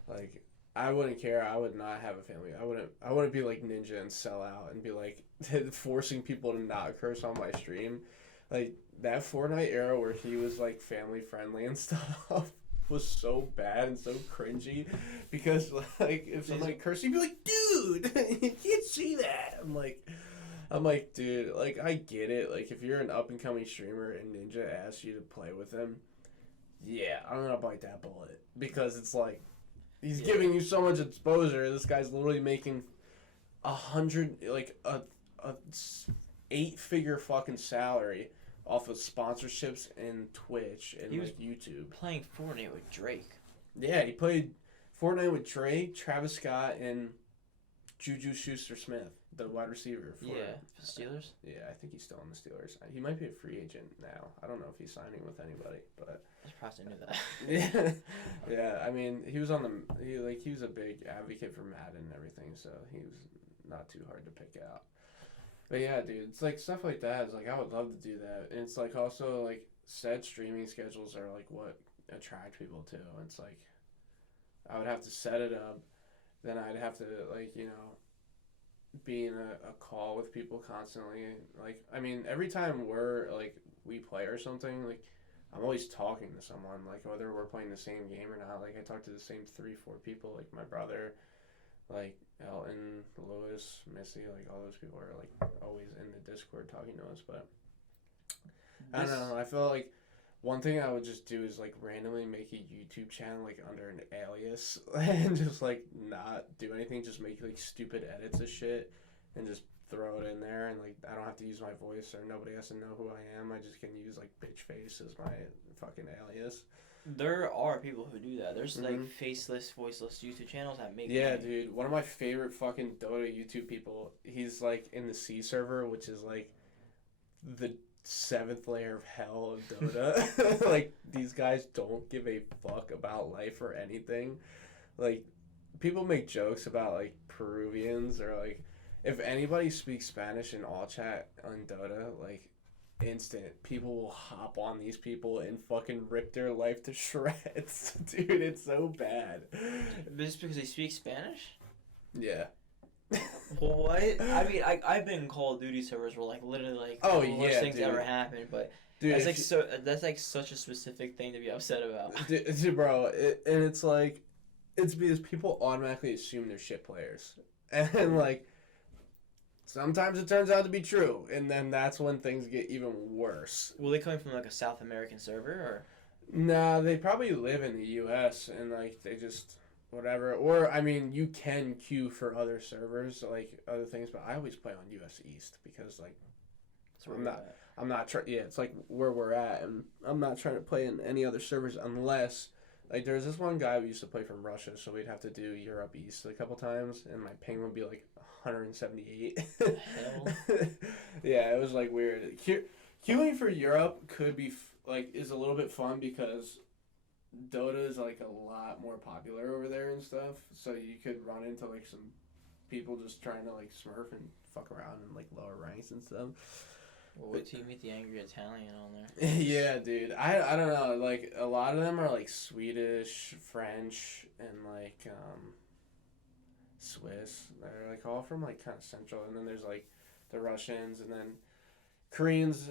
like, I wouldn't care. I would not have a family. I wouldn't be like Ninja and sell out and be like forcing people to not curse on my stream. Like that Fortnite era where he was like family friendly and stuff was so bad and so cringy because like if somebody cursed, you'd be like, dude, you can't see that. I'm like, dude, like I get it. Like if you're an up and coming streamer and Ninja asks you to play with him, yeah, I'm gonna bite that bullet because it's like. He's giving you so much exposure. This guy's literally making 100, like a 8-figure fucking salary off of sponsorships and Twitch and He was like YouTube. Playing Fortnite with Drake. Yeah, he played Fortnite with Drake, Travis Scott, and Juju Schuster-Smith, the wide receiver. For the Steelers? Yeah, I think he's still on the Steelers. He might be a free agent now. I don't know if he's signing with anybody, but I probably knew that. yeah. I mean, he was a big advocate for Madden and everything, so he was not too hard to pick out. But yeah, dude, it's like stuff like that. It's like I would love to do that, and it's like also like set streaming schedules are like what attract people to. It's like I would have to set it up, then I'd have to like be in a call with people constantly. Like I mean, every time we play or something, like I'm always talking to someone, like whether we're playing the same game or not. Like I talk to the same 3-4 people, like my brother, like Elton, Lewis, Missy, like all those people are like always in the Discord talking to us. But I don't know, I feel like one thing I would just do is like randomly make a YouTube channel like under an alias and just like not do anything, just make like stupid edits of shit and just throw it in there, and like I don't have to use my voice or nobody has to know who I am. I just can use like bitch face as my fucking alias. There are people who do that. There's like faceless, voiceless YouTube channels that make dude. One of my favorite fucking Dota YouTube people, he's like in the C server, which is like the 7th layer of hell of Dota. Like these guys don't give a fuck about life or anything. Like people make jokes about like Peruvians, or like if anybody speaks Spanish in all chat on Dota, like instant people will hop on these people and fucking rip their life to shreds. Dude, it's so bad. Just because they speak Spanish? Yeah. What? I mean, I've been in Call of Duty servers where like literally like the worst things dude. ever happened, but Dude, that's like such a specific thing to be upset about. Dude, bro, and it's like it's because people automatically assume they're shit players, and like sometimes it turns out to be true, and then that's when things get even worse. Were they coming from like a South American server or? Nah, they probably live in the U.S. and like they just whatever. Or I mean, you can queue for other servers, like other things, but I always play on US East because like That's where I'm we're not at. I'm not trying. Yeah, it's like where we're at, and I'm not trying to play in any other servers unless like there's this one guy we used to play from Russia, so we'd have to do Europe East a couple times, and my ping would be like 178. Hell. Yeah, it was like weird. Queuing for Europe could be like is a little bit fun because Dota is like a lot more popular over there and stuff, so you could run into like some people just trying to like smurf and fuck around in like lower ranks and stuff. Well, wait till you meet the angry Italian on there. Yeah, dude. I don't know. Like a lot of them are like Swedish, French, and like Swiss. They're like all from like kind of central, and then there's like the Russians, and then Koreans.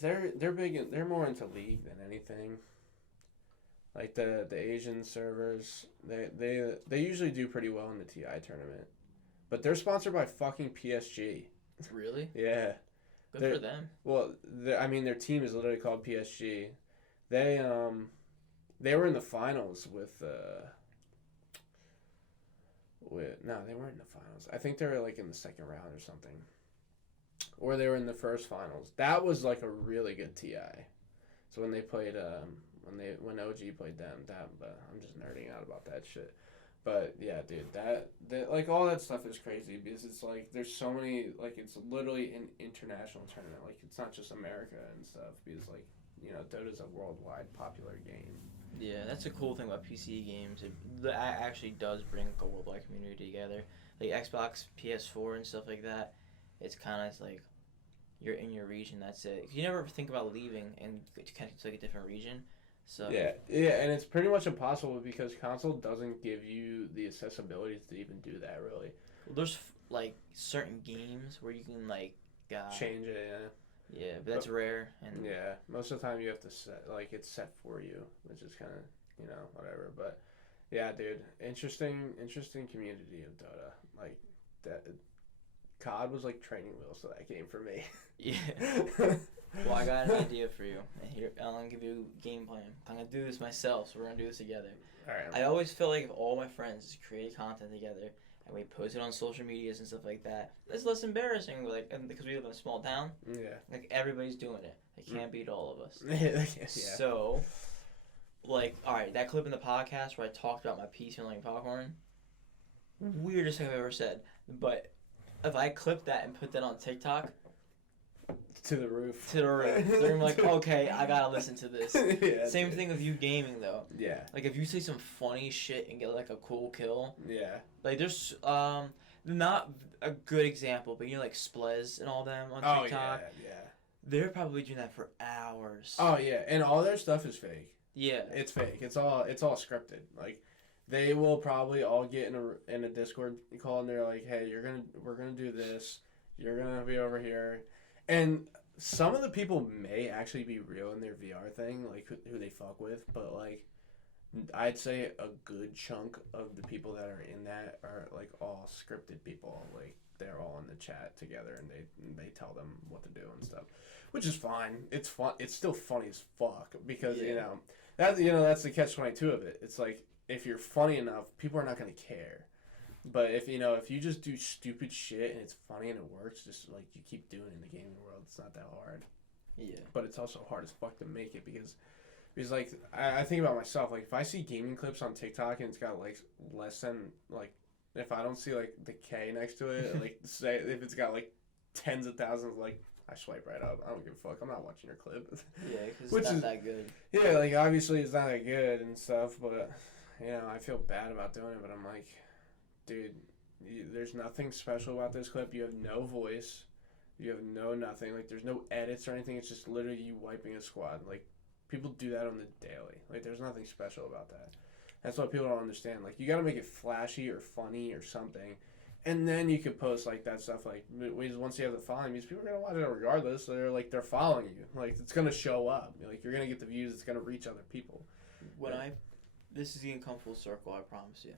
They're big. They're more into League than anything. Like the Asian servers, they usually do pretty well in the TI tournament, but they're sponsored by fucking PSG. Really? Yeah. Good for them. Well, I mean, their team is literally called PSG. They were in the finals with no, they weren't in the finals. I think they were like in the second round or something, or they were in the first finals. That was like a really good TI. So when they played when OG played them, but I'm just nerding out about that shit. But yeah, dude, that like all that stuff is crazy because it's like there's so many like it's literally an international tournament. Like it's not just America and stuff because like Dota's a worldwide popular game. Yeah, that's a cool thing about PC games. That actually does bring a worldwide community together. Like Xbox, PS4, and stuff like that. It's kind of like you're in your region. That's it. You never think about leaving and kind of like a different region. So yeah, and it's pretty much impossible because console doesn't give you the accessibility to even do that really. There's like certain games where you can like change it. Yeah, but that's rare. And yeah, most of the time you have to set like it's set for you, which is kind of whatever. But yeah, dude, interesting community of Dota. Like that, COD was like training wheels to that game for me. Yeah. Well, I got an idea for you. Here, I'm gonna give you a game plan. I'm gonna do this myself, so we're gonna do this together. All right. I always feel like if all my friends just create content together and we post it on social medias and stuff like that, it's less embarrassing. Like, and because we live in a small town, yeah, like everybody's doing it. They can't beat all of us. Yeah. So, like, all right, that clip in the podcast where I talked about my pee smelling popcorn, weirdest thing I've ever said. But if I clip that and put that on TikTok. To the roof. They're gonna be like, okay, I gotta listen to this. Yeah, Same thing with you gaming though. Yeah. Like if you say some funny shit and get like a cool kill. Yeah. Like there's not a good example, but like Splez and all them on TikTok. Oh yeah. They're probably doing that for hours. Oh yeah, and all their stuff is fake. Yeah. It's fake. It's all scripted. Like they will probably all get in a Discord call and they're like, hey, we're gonna do this. You're gonna be over here. And some of the people may actually be real in their VR thing, like who they fuck with, but like I'd say a good chunk of the people that are in that are like all scripted people. Like they're all in the chat together and they tell them what to do and stuff, which is fine. It's fun. It's still funny as fuck because that's the catch-22 of it. It's like if you're funny enough, people are not gonna care. But if you just do stupid shit and it's funny and it works, just like you keep doing it in the gaming world, it's not that hard. Yeah. But it's also hard as fuck to make it because like I think about myself, like if I see gaming clips on TikTok and it's got like less than like if I don't see like the K next to it, like say if it's got like tens of thousands, like I swipe right up. I don't give a fuck. I'm not watching your clip. Yeah, because it's not that good. Yeah, like obviously it's not that good and stuff, but I feel bad about doing it. But I'm like, dude, there's nothing special about this clip. You have no voice. You have no nothing. Like, there's no edits or anything. It's just literally you wiping a squad. Like, people do that on the daily. Like, there's nothing special about that. That's what people don't understand. Like, you gotta make it flashy or funny or something. And then you can post, like, that stuff. Like, once you have the following, because people are gonna watch it regardless. They're following you. Like, it's gonna show up. Like, you're gonna get the views. It's gonna reach other people. This is gonna come full circle, I promise you.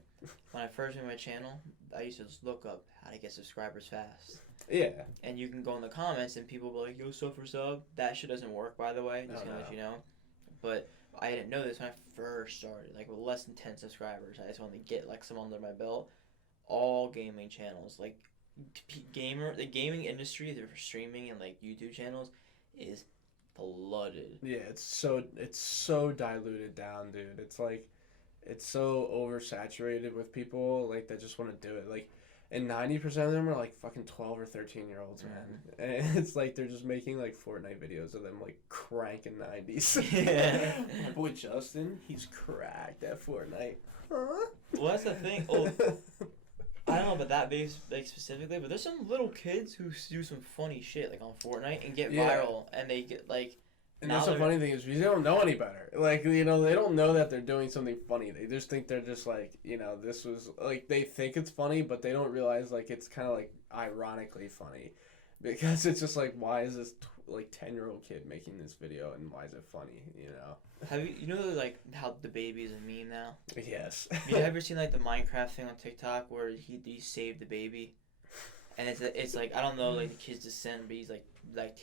When I first made my channel, I used to just look up how to get subscribers fast. Yeah. And you can go in the comments and people will be like, yo, sub for sub. That shit doesn't work, by the way. Just gonna let you know. But I didn't know this when I first started, like with less than 10 subscribers. I just wanted to get like some under my belt. All gaming channels, like the gaming industry, for streaming and like YouTube channels, is flooded. Yeah, it's so diluted down, dude. It's like it's so oversaturated with people like that just want to do it. Like, and 90% of them are like fucking 12 or 13-year-olds, man. And it's like they're just making like Fortnite videos of them like cranking 90s. Yeah. My boy Justin, he's cracked at Fortnite. Huh? Well, that's the thing. Oh, I don't know about that base like specifically, but there's some little kids who do some funny shit like on Fortnite and get viral, and they get like. And that's the funny thing is, they don't know any better. Like, you know, they don't know that they're doing something funny. They just think they're just like, you know, this was like they think it's funny, but they don't realize like it's kind of like ironically funny, because it's just like, why is this like 10-year-old kid making this video and why is it funny? You know. Have you know like how the baby is a meme now? Yes. Have you ever seen like the Minecraft thing on TikTok where he saved the baby, and it's like I don't know like the kid's descent, but he's like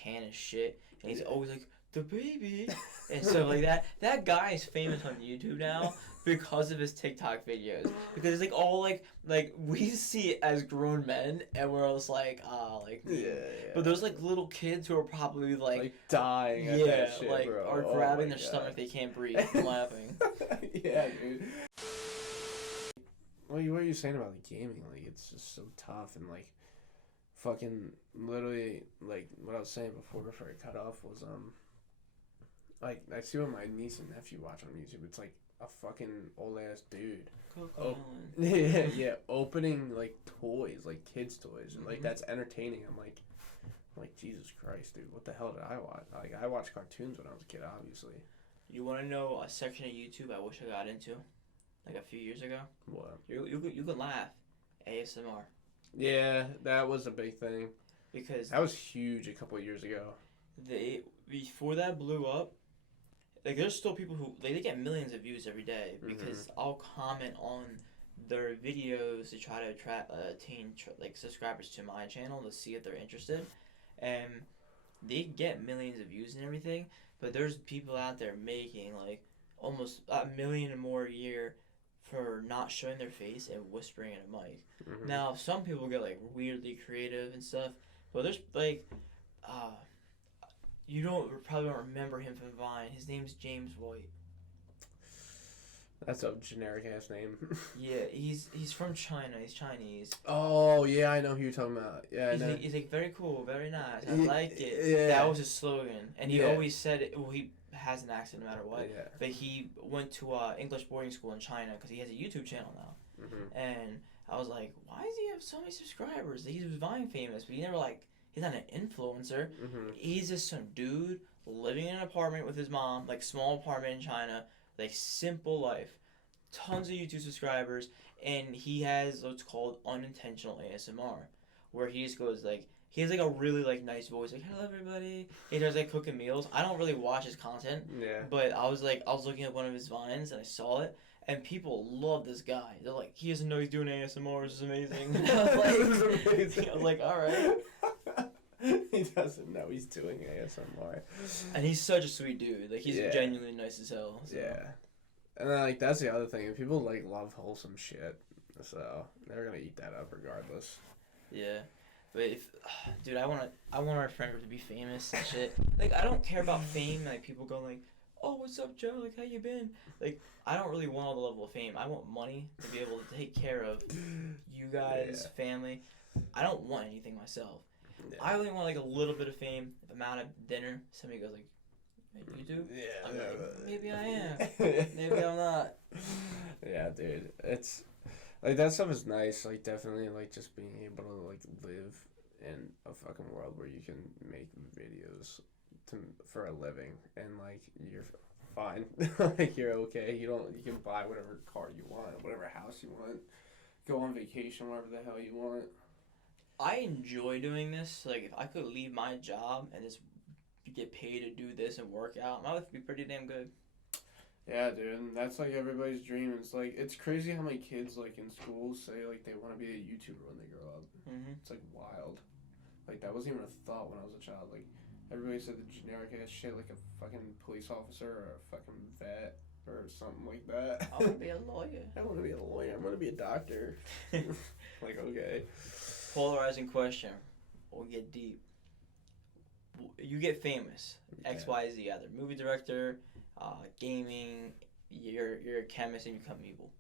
tan as shit, and he's always like the baby, and so like that guy is famous on YouTube now because of his TikTok videos, because it's like all like we see it as grown men and we're almost like yeah. But those like little kids who are probably like dying at that shit, like bro. are grabbing their stomach, they can't breathe from laughing. Yeah, dude. What are you saying about the gaming? Like, it's just so tough, and like fucking literally like what I was saying before I cut off was like I see what my niece and nephew watch on YouTube. It's like a fucking old ass dude. Yeah, opening like toys, like kids' toys, and like that's entertaining. I'm like Jesus Christ, dude, what the hell did I watch? Like I watched cartoons when I was a kid, obviously. You want to know a section of YouTube I wish I got into, like a few years ago? What? You could laugh, ASMR. Yeah, that was a big thing. Because that was huge a couple of years ago. Before that blew up. Like, there's still people who they get millions of views every day because I'll comment on their videos to try to attain like subscribers to my channel to see if they're interested, and they get millions of views and everything. But there's people out there making like almost $1 million and more a year for not showing their face and whispering in a mic. Now, some people get like weirdly creative and stuff, but there's like you probably don't remember him from Vine. His name's James White. That's a generic ass name. Yeah, he's from China. He's Chinese. Oh yeah, I know who you're talking about. Yeah, he's like very cool, very nice. I like it. Yeah. That was his slogan, and he always said it. Well, he has an accent no matter what. Yeah. But he went to English boarding school in China because he has a YouTube channel now. And I was like, why does he have so many subscribers? He's Vine famous, but he never like. He's not an influencer. He's just some dude living in an apartment with his mom, like small apartment in China, like simple life. Tons of YouTube subscribers, and he has what's called unintentional ASMR, where he just goes like, he has like a really like nice voice, like hello everybody. He does like cooking meals. I don't really watch his content, but I was looking at one of his vines and I saw it, and people love this guy. They're like, he doesn't know he's doing ASMR. This is amazing. And I was like, this is amazing. I was like, all right. He doesn't know he's doing ASMR. And he's such a sweet dude. Like, he's genuinely nice as hell. So. Yeah. And then, like, that's the other thing. People, like, love wholesome shit. So, they're gonna eat that up regardless. Yeah. But dude, I want our friend group to be famous and shit. Like, I don't care about fame. Like, people go like, oh, what's up, Joe? Like, how you been? Like, I don't really want all the level of fame. I want money to be able to take care of you guys, family. I don't want anything myself. Yeah. I only want like a little bit of fame. If I'm out at dinner, somebody goes like, hey, you do? Yeah. I'm like, maybe I am. Maybe I'm not. Yeah, dude. It's like that stuff is nice. Like definitely like just being able to like live in a fucking world where you can make videos for a living and like you're fine. Like you're okay. You can buy whatever car you want, whatever house you want, go on vacation wherever the hell you want. I enjoy doing this. Like, if I could leave my job and just get paid to do this and work out, my life would be pretty damn good. Yeah, dude, and that's like everybody's dream. It's like it's crazy how many kids like in schools say like they want to be a YouTuber when they grow up. It's like wild. Like that wasn't even a thought when I was a child. Like everybody said the generic ass shit like a fucking police officer or a fucking vet or something like that. I want to be a lawyer. I want to be a lawyer. I want to be a doctor. Like, okay. Polarizing question. We'll get deep. You get famous. Okay. X, Y, Z. Either movie director, gaming. You're a chemist and you become evil.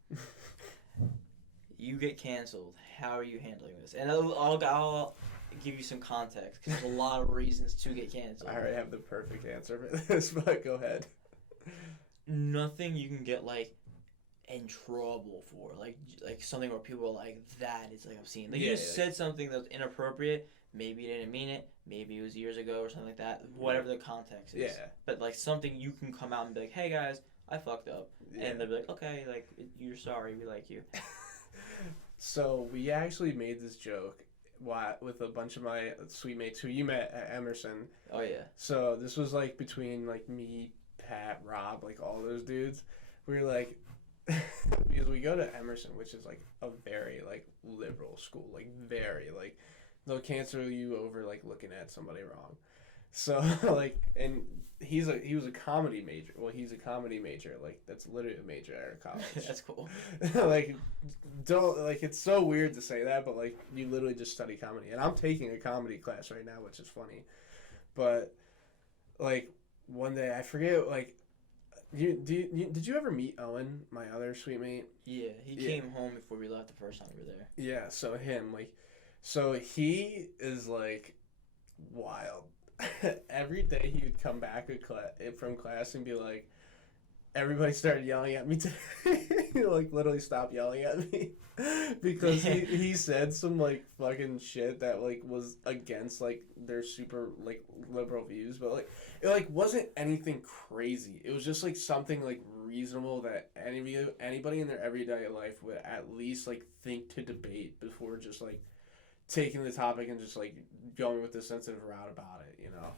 You get canceled. How are you handling this? And I'll give you some context because there's a lot of reasons to get canceled. I already have the perfect answer for this, but go ahead. Nothing you can get like in trouble for, like something where people are like, that is like obscene. Like you just said something that's inappropriate. Maybe you didn't mean it. Maybe it was years ago or something like that. Whatever the context is. Yeah. But like something you can come out and be like, hey guys, I fucked up, and they'll be like, okay, like you're sorry, we like you. So we actually made this joke with a bunch of my sweet mates who you met at Emerson. Oh yeah. So this was like between like me, Pat, Rob, like all those dudes. We were like, because we go to Emerson, which is like a very like liberal school, like very like they'll cancel you over like looking at somebody wrong. So like, and he was a comedy major. Well, he's a comedy major. Like that's literally a major at our college. That's cool. Like, don't like it's so weird to say that, but like you literally just study comedy, and I'm taking a comedy class right now, which is funny. But like one day I forget like. Did you ever meet Owen, my other sweet mate? Yeah, he came home before we left the first time we were there. Yeah, so him, like, so he is, like, wild. Every day he would come back from class and be like, everybody started yelling at me today. He, like, literally stopped yelling at me. Because he said some, like, fucking shit that, like, was against, like, their super, like, liberal views. But, like, it, like, wasn't anything crazy. It was just, like, something, like, reasonable that anybody in their everyday life would at least, like, think to debate before just, like, taking the topic and just, like, going with the sensitive route about it, you know?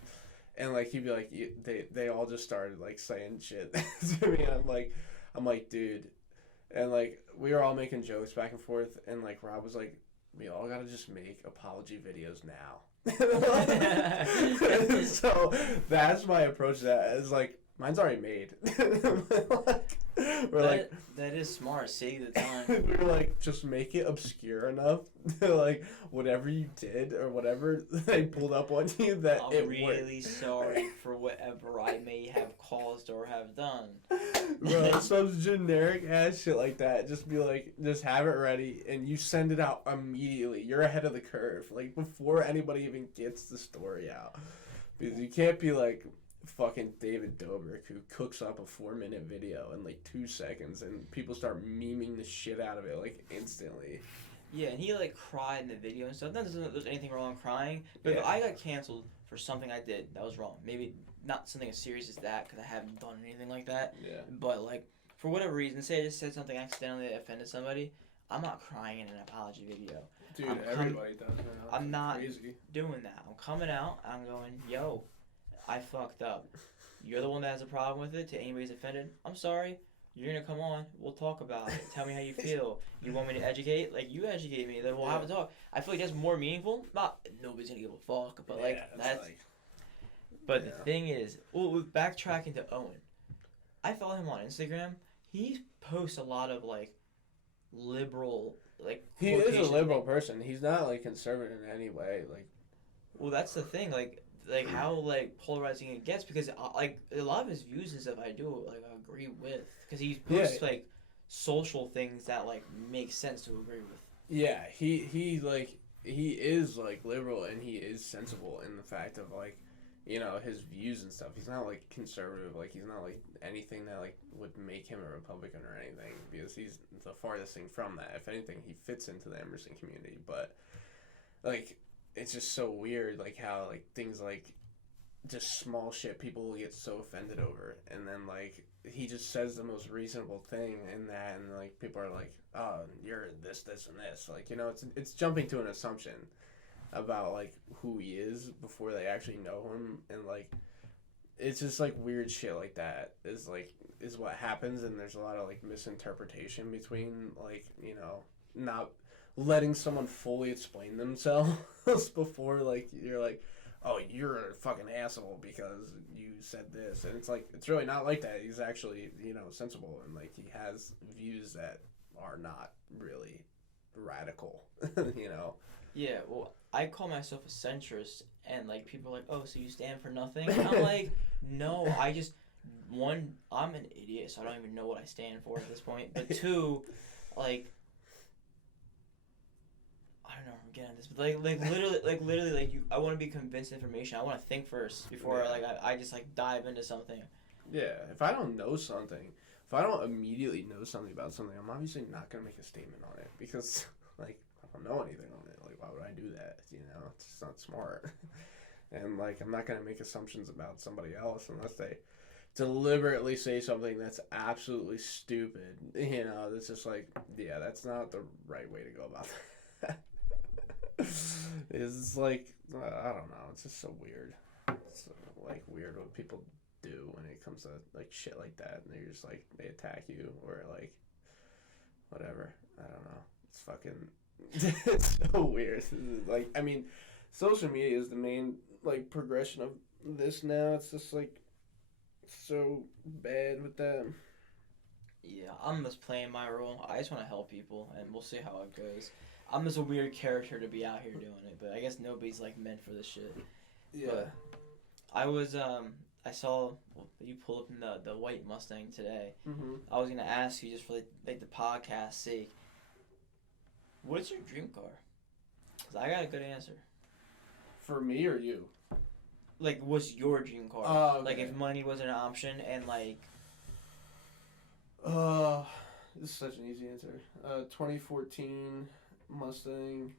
And, like, he'd be like, they all just started, like, saying shit to me. And I'm like, dude. And, like, we were all making jokes back and forth. And, like, Rob was like, we all gotta just make apology videos now. So that's my approach to that. It's like, mine's already made. That is smart. Save the time. We were like, just make it obscure enough. Like, whatever you did or whatever they pulled up on you, that I'm it really worked. sorry for whatever I may have caused or have done. Bro, some generic ass shit like that. Just be like, just have it ready and you send it out immediately. You're ahead of the curve. Like, before anybody even gets the story out. Because you can't be like fucking David Dobrik who cooks up a 4-minute video in like 2 seconds and people start memeing the shit out of it like instantly. Yeah, and he like cried in the video and stuff. Not that there's anything wrong with crying, but if I got canceled for something I did that was wrong, maybe not something as serious as that because I haven't done anything like that. Yeah. But like for whatever reason, say I just said something accidentally that offended somebody, I'm not crying in an apology video. Dude, everybody does now. I'm not crazy. doing that. I'm coming out. I'm going, yo, I fucked up. You're the one that has a problem with it. To anybody's offended, I'm sorry. You're gonna come on. We'll talk about it. Tell me how you feel. You want me to educate? Like you educate me. Then we'll have a talk. I feel like that's more meaningful. Not nobody's gonna give a fuck, but like that's. Like, but the thing is, well, backtracking to Owen, I follow him on Instagram. He posts a lot of like liberal like. He is a liberal person. He's not like conservative in any way. Like. Well, that's the thing. Like how like polarizing it gets because like a lot of his views and stuff I do like I agree with because he posts like social things that like make sense to agree with. Yeah, he is like liberal and he is sensible in the fact of like, you know, his views and stuff. He's not like conservative, like he's not like anything that like would make him a Republican or anything because he's the farthest thing from that. If anything, he fits into the Emerson community, but like. It's just so weird, like how like things like just small shit people will get so offended over, and then like he just says the most reasonable thing in that, and like people are like, oh, you're this, and this, like, you know, it's jumping to an assumption about like who he is before they actually know him, and like it's just like weird shit like that is what happens, and there's a lot of like misinterpretation between like, you know, not letting someone fully explain themselves before like you're like, oh, you're a fucking asshole because you said this, and it's like it's really not like that. He's actually sensible, and like he has views that are not really radical, you know. Yeah, well, I call myself a centrist, and like people are like, "Oh, so you stand for nothing?" And I'm like, "No, I just I'm an idiot, so I don't even know what I stand for at this point. But two, like, I don't know, I'm getting at this, but literally, I want to be convinced information. I want to think first before I just like dive into something. Yeah, if I don't know something, if I don't immediately know something about something, I'm obviously not gonna make a statement on it because like I don't know anything on it. Like, why would I do that? It's just not smart. And like I'm not gonna make assumptions about somebody else unless they deliberately say something that's absolutely stupid. That's just like, yeah, that's not the right way to go about that. It's like I don't know. It's just so weird. It's like weird what people do when it comes to like shit like that, and they're just like they attack you or like whatever. I don't know. It's fucking it's so weird. Like I mean, social media is the main like progression of this now. It's just like so bad with that. Yeah, I'm just playing my role. I just want to help people, and we'll see how it goes. I'm just a weird character to be out here doing it, but I guess nobody's like meant for this shit. Yeah. But I was I saw you pull up in the white Mustang today. Mm-hmm. I was gonna ask you just for like the podcast sake. What's your dream car? Cause I got a good answer. For me or you? Like, what's your dream car? Oh, okay. Like, if money wasn't an option, and like. This is such an easy answer. 2014 Mustang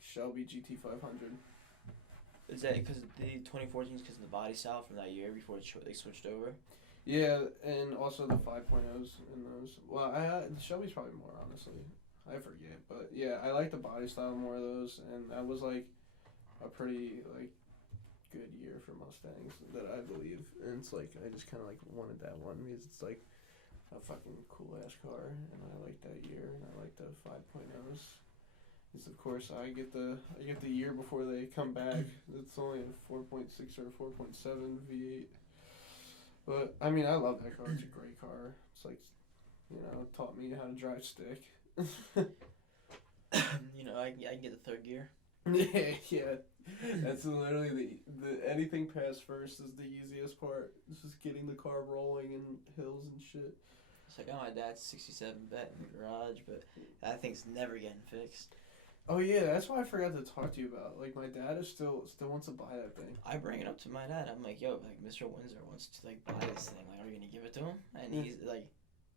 Shelby GT500. Is that because the 2014 is because of the body style from that year before they switched over? Yeah, and also the 5.0s in those. Well, the Shelby's probably more, honestly. I forget, but yeah, I like the body style more of those, and that was like a pretty like good year for Mustangs that I believe. And it's like I just kind of like wanted that one because it's like a fucking cool ass car, and I like that year, and I like the 5.0s. Because of course I get the year before they come back. It's only a 4.6 or 4.7 V8. But I mean, I love that car. It's a great car. It's like, taught me how to drive stick. I can get the third gear. Yeah. That's literally the anything past first is the easiest part. It's just getting the car rolling in hills and shit. It's like, my dad's 67 bet in the garage, but that thing's never getting fixed. Oh yeah, that's why I forgot to talk to you about. Like my dad is still wants to buy that thing. I bring it up to my dad. I'm like, yo, like Mr. Windsor wants to like buy this thing. Like, are you gonna give it to him? And he's like,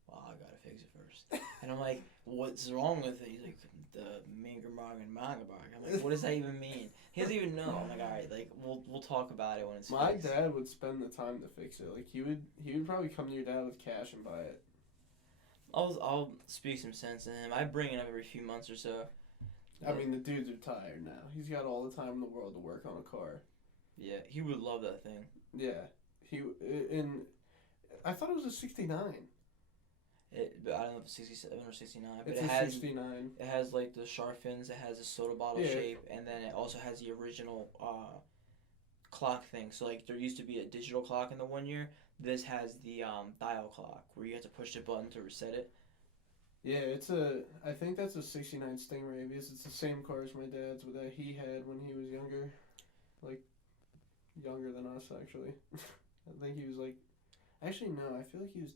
well, I gotta fix it first. And I'm like, what's wrong with it? He's like, the Mingermog and Magabog. I'm like, what does that even mean? He doesn't even know. I'm like, all right, like we'll talk about it when it's My fixed. dad would spend the time to fix it. Like he would probably come to your dad with cash and buy it. I'll speak some sense in him. I bring it up every few months or so. I mean, the dude's retired now. He's got all the time in the world to work on a car. Yeah, he would love that thing. Yeah, I thought it was a '69. But I don't know if it's 67 or 69. But It's it a has 69. It has like the shark fins. It has a soda bottle shape, and then it also has the original clock thing. So like there used to be a digital clock in the one year. This has the dial clock where you have to push the button to reset it. Yeah, I think that's a '69 Stingray because it's the same car as my dad's that he had when he was younger, like younger than us actually. I think he was like, actually no, I feel like he's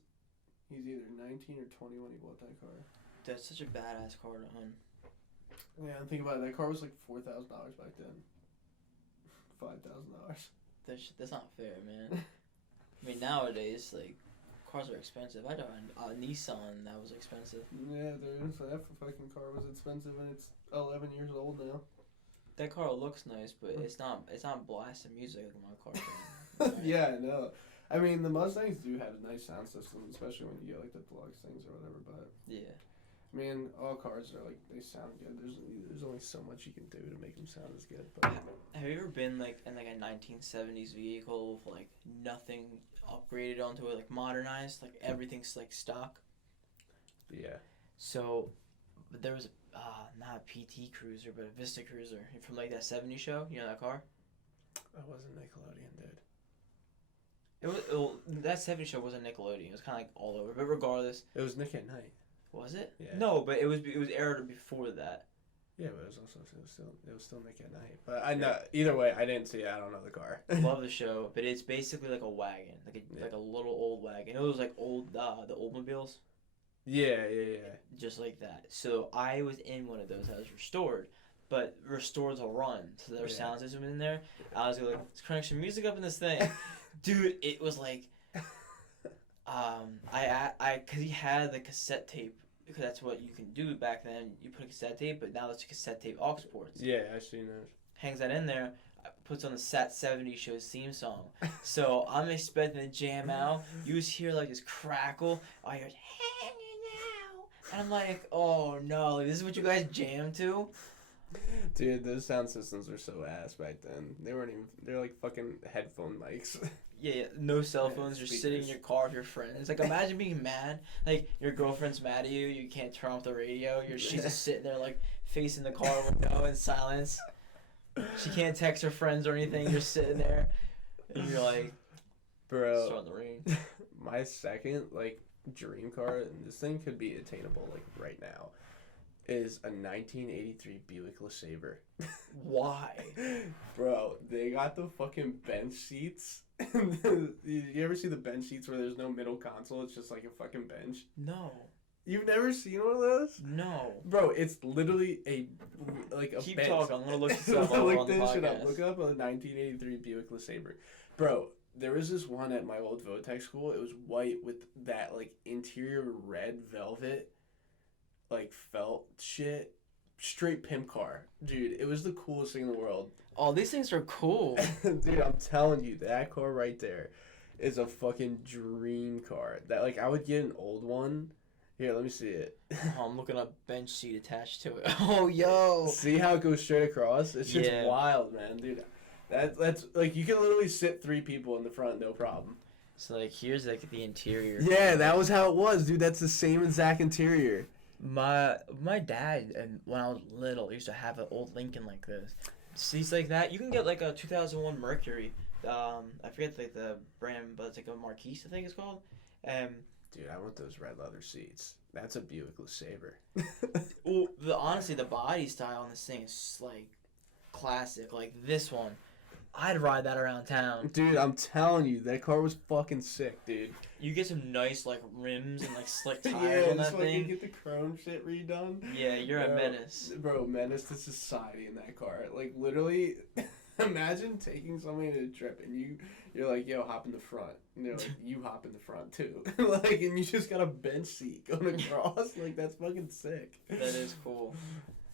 either 19 or 20 when he bought that car. That's such a badass car to own. Yeah, and think about it, that car was like $4,000 back then. $5,000. That's not fair, man. I mean nowadays like. Cars are expensive. I drive a Nissan that was expensive. Yeah, that fucking car was expensive, and it's 11 years old now. That car looks nice, but it's not blasting music like my car can. Right? Yeah, I know. I mean, the Mustangs do have a nice sound system, especially when you get like the deluxe things or whatever. But yeah, I mean, all cars are like they sound good. There's only so much you can do to make them sound as good. But have you ever been like in like a 1970s vehicle with like nothing upgraded onto it, like modernized, like everything's like stock? Yeah. So there was not a PT Cruiser, but a Vista Cruiser from like that '70s show. You know that car? That wasn't Nickelodeon, dude. That '70s show wasn't Nickelodeon. It was kind of like all over. But regardless, It was Nick at Night. was it? Yeah. No, but it was aired before that. Yeah, but it was still Nick at Night. But I know either way, I didn't see it. I don't know the car. Love the show, but it's basically like a wagon, like a little old wagon. It was like old the Oldsmobiles. Yeah. Just like that. So I was in one of those that was restored, but restored to run. So there was sound system in there. I was like, let's crank some music up in this thing. Dude, it was like, cause he had the cassette tape, because that's what you can do back then. You put a cassette tape, but now there's cassette tape aux ports. Yeah, I've seen those. Hangs that in there, puts on the Sat 70 show's theme song. So I'm expecting to jam out. You just hear like this crackle. I hear, and I'm like, oh no, like, this is what you guys jam to? Dude, those sound systems were so ass back then. They're like fucking headphone mics. Yeah, no cell phones. You're speakers. sitting in your car with your friends. Like, imagine being mad. Like, your girlfriend's mad at you. You can't turn off the radio. She's just sitting there, like, facing the car window in silence. She can't text her friends or anything. You're sitting there, and you're like, bro, starting to rain. My second, like, dream car, and this thing could be attainable, like, right now, is a 1983 Buick LeSabre. Why? Bro, they got the fucking bench seats. You ever see the bench seats where there's no middle console? It's just like a fucking bench. No. You've never seen one of those? No. Bro, it's literally a Keep bench. talking. I'm gonna look this up on the podcast. Look up a 1983 Buick LeSabre. Bro, there was this one at my old Votech school. It was white with that like interior red velvet, like felt shit. Straight pimp car. Dude, it was the coolest thing in the world. Oh, these things are cool. Dude, I'm telling you, that car right there is a fucking dream car. That like I would get an old one. Here, let me see it. Oh, I'm looking up bench seat attached to it. Oh, yo. See how it goes straight across? It's just wild, man, dude. That's like you can literally sit 3 people in the front, no problem. So like here's like the interior. Yeah, that was how it was, dude. That's the same exact interior. My dad, and when I was little, used to have an old Lincoln like this. Seats like that. You can get like a 2001 Mercury. I forget like the brand, but it's like a Marquise, I think it's called. Dude, I want those red leather seats. That's a Buick LeSabre. Well, honestly, the body style on this thing is like classic. Like this one, I'd ride that around town. Dude, I'm telling you, that car was fucking sick, dude. You get some nice like rims and like slick tires on that thing. You get the chrome shit redone. Yeah, you're a menace. Bro, menace to society in that car. Like literally, imagine taking somebody on a trip and you're like, yo, hop in the front. And they're like, you hop in the front too. Like, and you just got a bench seat going across. Like, that's fucking sick. That is cool.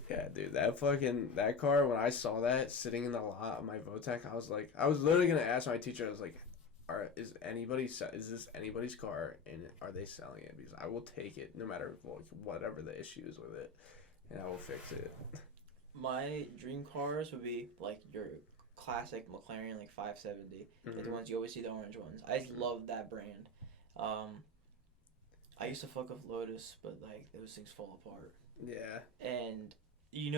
Yeah, dude, that car, when I saw that sitting in the lot of my Votech, I was literally gonna ask my teacher, I was like, is this anybody's car, and are they selling it? Because I will take it no matter whatever the issue is with it, and I will fix it. My dream cars would be like your classic McLaren, like 570, like the ones you always see, the orange ones. I love that brand. I used to fuck with Lotus, but like those things fall apart. Yeah. And you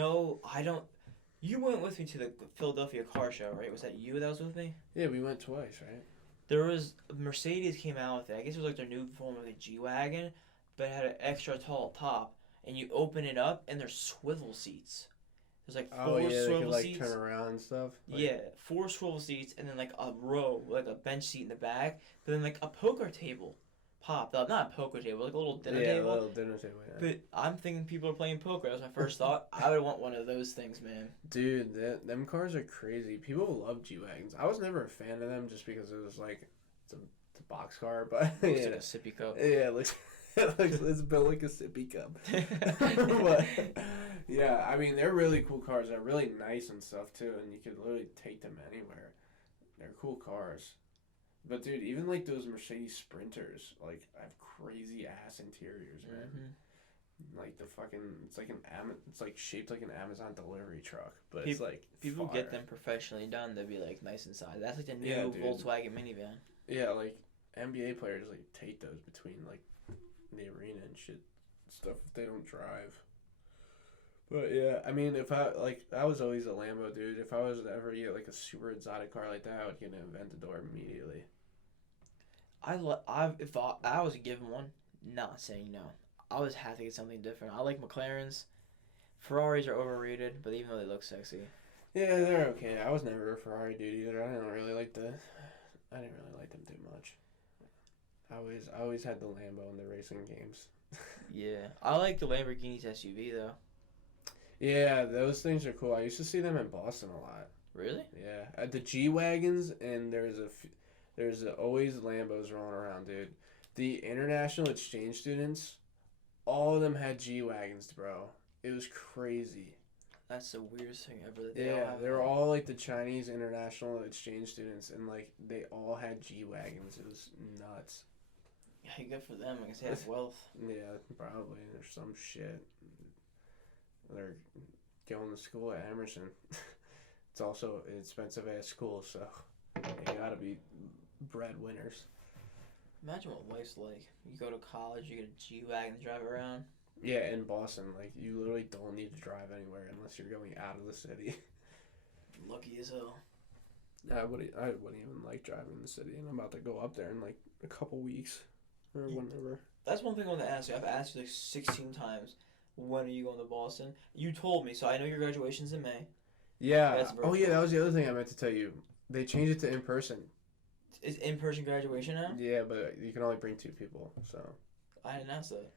went with me to the Philadelphia car show, right? Was that you that was with me? Yeah, we went twice, right? There was Mercedes came out with it. I guess it was like their new form of a G-Wagon, but it had an extra tall top, and you open it up, and there's swivel seats. There's like 4 they swivel could, like, seats. turn around and stuff. Like, Yeah, 4 swivel seats, and then like a row, like a bench seat in the back, but then like a poker table popped up. Not a poker table, like a little dinner table. Yeah, a little dinner table, yeah. But I'm thinking people are playing poker. That was my first thought. I would want one of those things, man. Dude, them cars are crazy. People love G-Wagons. I was never a fan of them just because it was like, it's a box car, but Looks like a sippy cup. Yeah, it looks it's built like a sippy cup. But yeah, I mean, they're really cool cars. They're really nice and stuff too, and you could literally take them anywhere. They're cool cars. But dude, even like those Mercedes Sprinters, like have crazy ass interiors, man. Mm-hmm. Like the fucking, it's like shaped like an Amazon delivery truck, but it's like people fire. Get them professionally done. They'd be like nice inside. That's like the new Volkswagen minivan. Yeah, like NBA players like take those between like the arena and shit stuff if they don't drive. But yeah, I mean, if I like, I was always a Lambo dude. If I was to ever get like a super exotic car like that, I would get an Aventador immediately. If I was given one, not saying no. I always have to get something different. I like McLarens. Ferraris are overrated, but even though they look sexy. Yeah, they're okay. I was never a Ferrari dude either. I didn't really like them too much. I always had the Lambo in the racing games. Yeah, I like the Lamborghini's SUV though. Yeah, those things are cool. I used to see them in Boston a lot. Really? Yeah, at the G wagons, and always Lambos rolling around, dude. The international exchange students, all of them had G wagons, bro. It was crazy. That's the weirdest thing ever. That Yeah, they were all like the Chinese international exchange students, and like they all had G wagons. It was nuts. Yeah, good for them. I guess they have wealth. Yeah, probably. There's some shit. They're going to school at Emerson. It's also an expensive ass school, so you gotta be breadwinners. Imagine what life's like. You go to college, you get a G wagon to drive around. Yeah, in Boston, like you literally don't need to drive anywhere unless you're going out of the city. Lucky as hell. I wouldn't even like driving in the city, and I'm about to go up there in like a couple weeks or whenever. That's one thing I want to ask you. I've asked you like 16 times. When are you going to Boston? You told me, so I know your graduation's in May. Yeah. Oh yeah, that was the other thing I meant to tell you. They changed it to in person. Is in-person graduation now? Yeah, but you can only bring 2 people, so. I didn't ask that.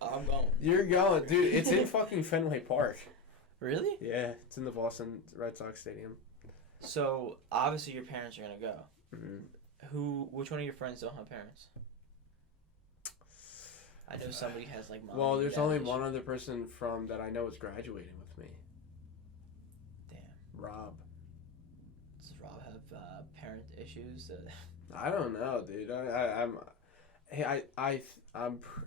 I'm going. You're going, dude. It's in fucking Fenway Park. Really? Yeah, it's in the Boston Red Sox Stadium. So obviously your parents are gonna go. Mm-hmm. Which one of your friends don't have parents? I know somebody has like mom. Well, there's only one other person from that I know is graduating with me. Damn. Rob. Does Rob have parent issues? I don't know, dude. I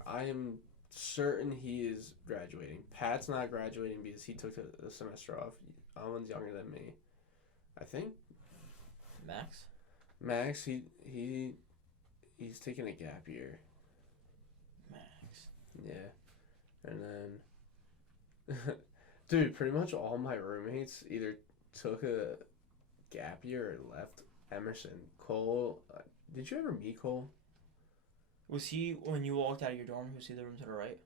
am certain he is graduating. Pat's not graduating because he took a semester off. Owen's younger than me. I think. Max, he's taking a gap year. Max. Yeah. And then dude, pretty much all my roommates either took a gap year or left Emerson. Cole, did you ever meet Cole? Was he, when you walked out of your dorm, was he the room to the right?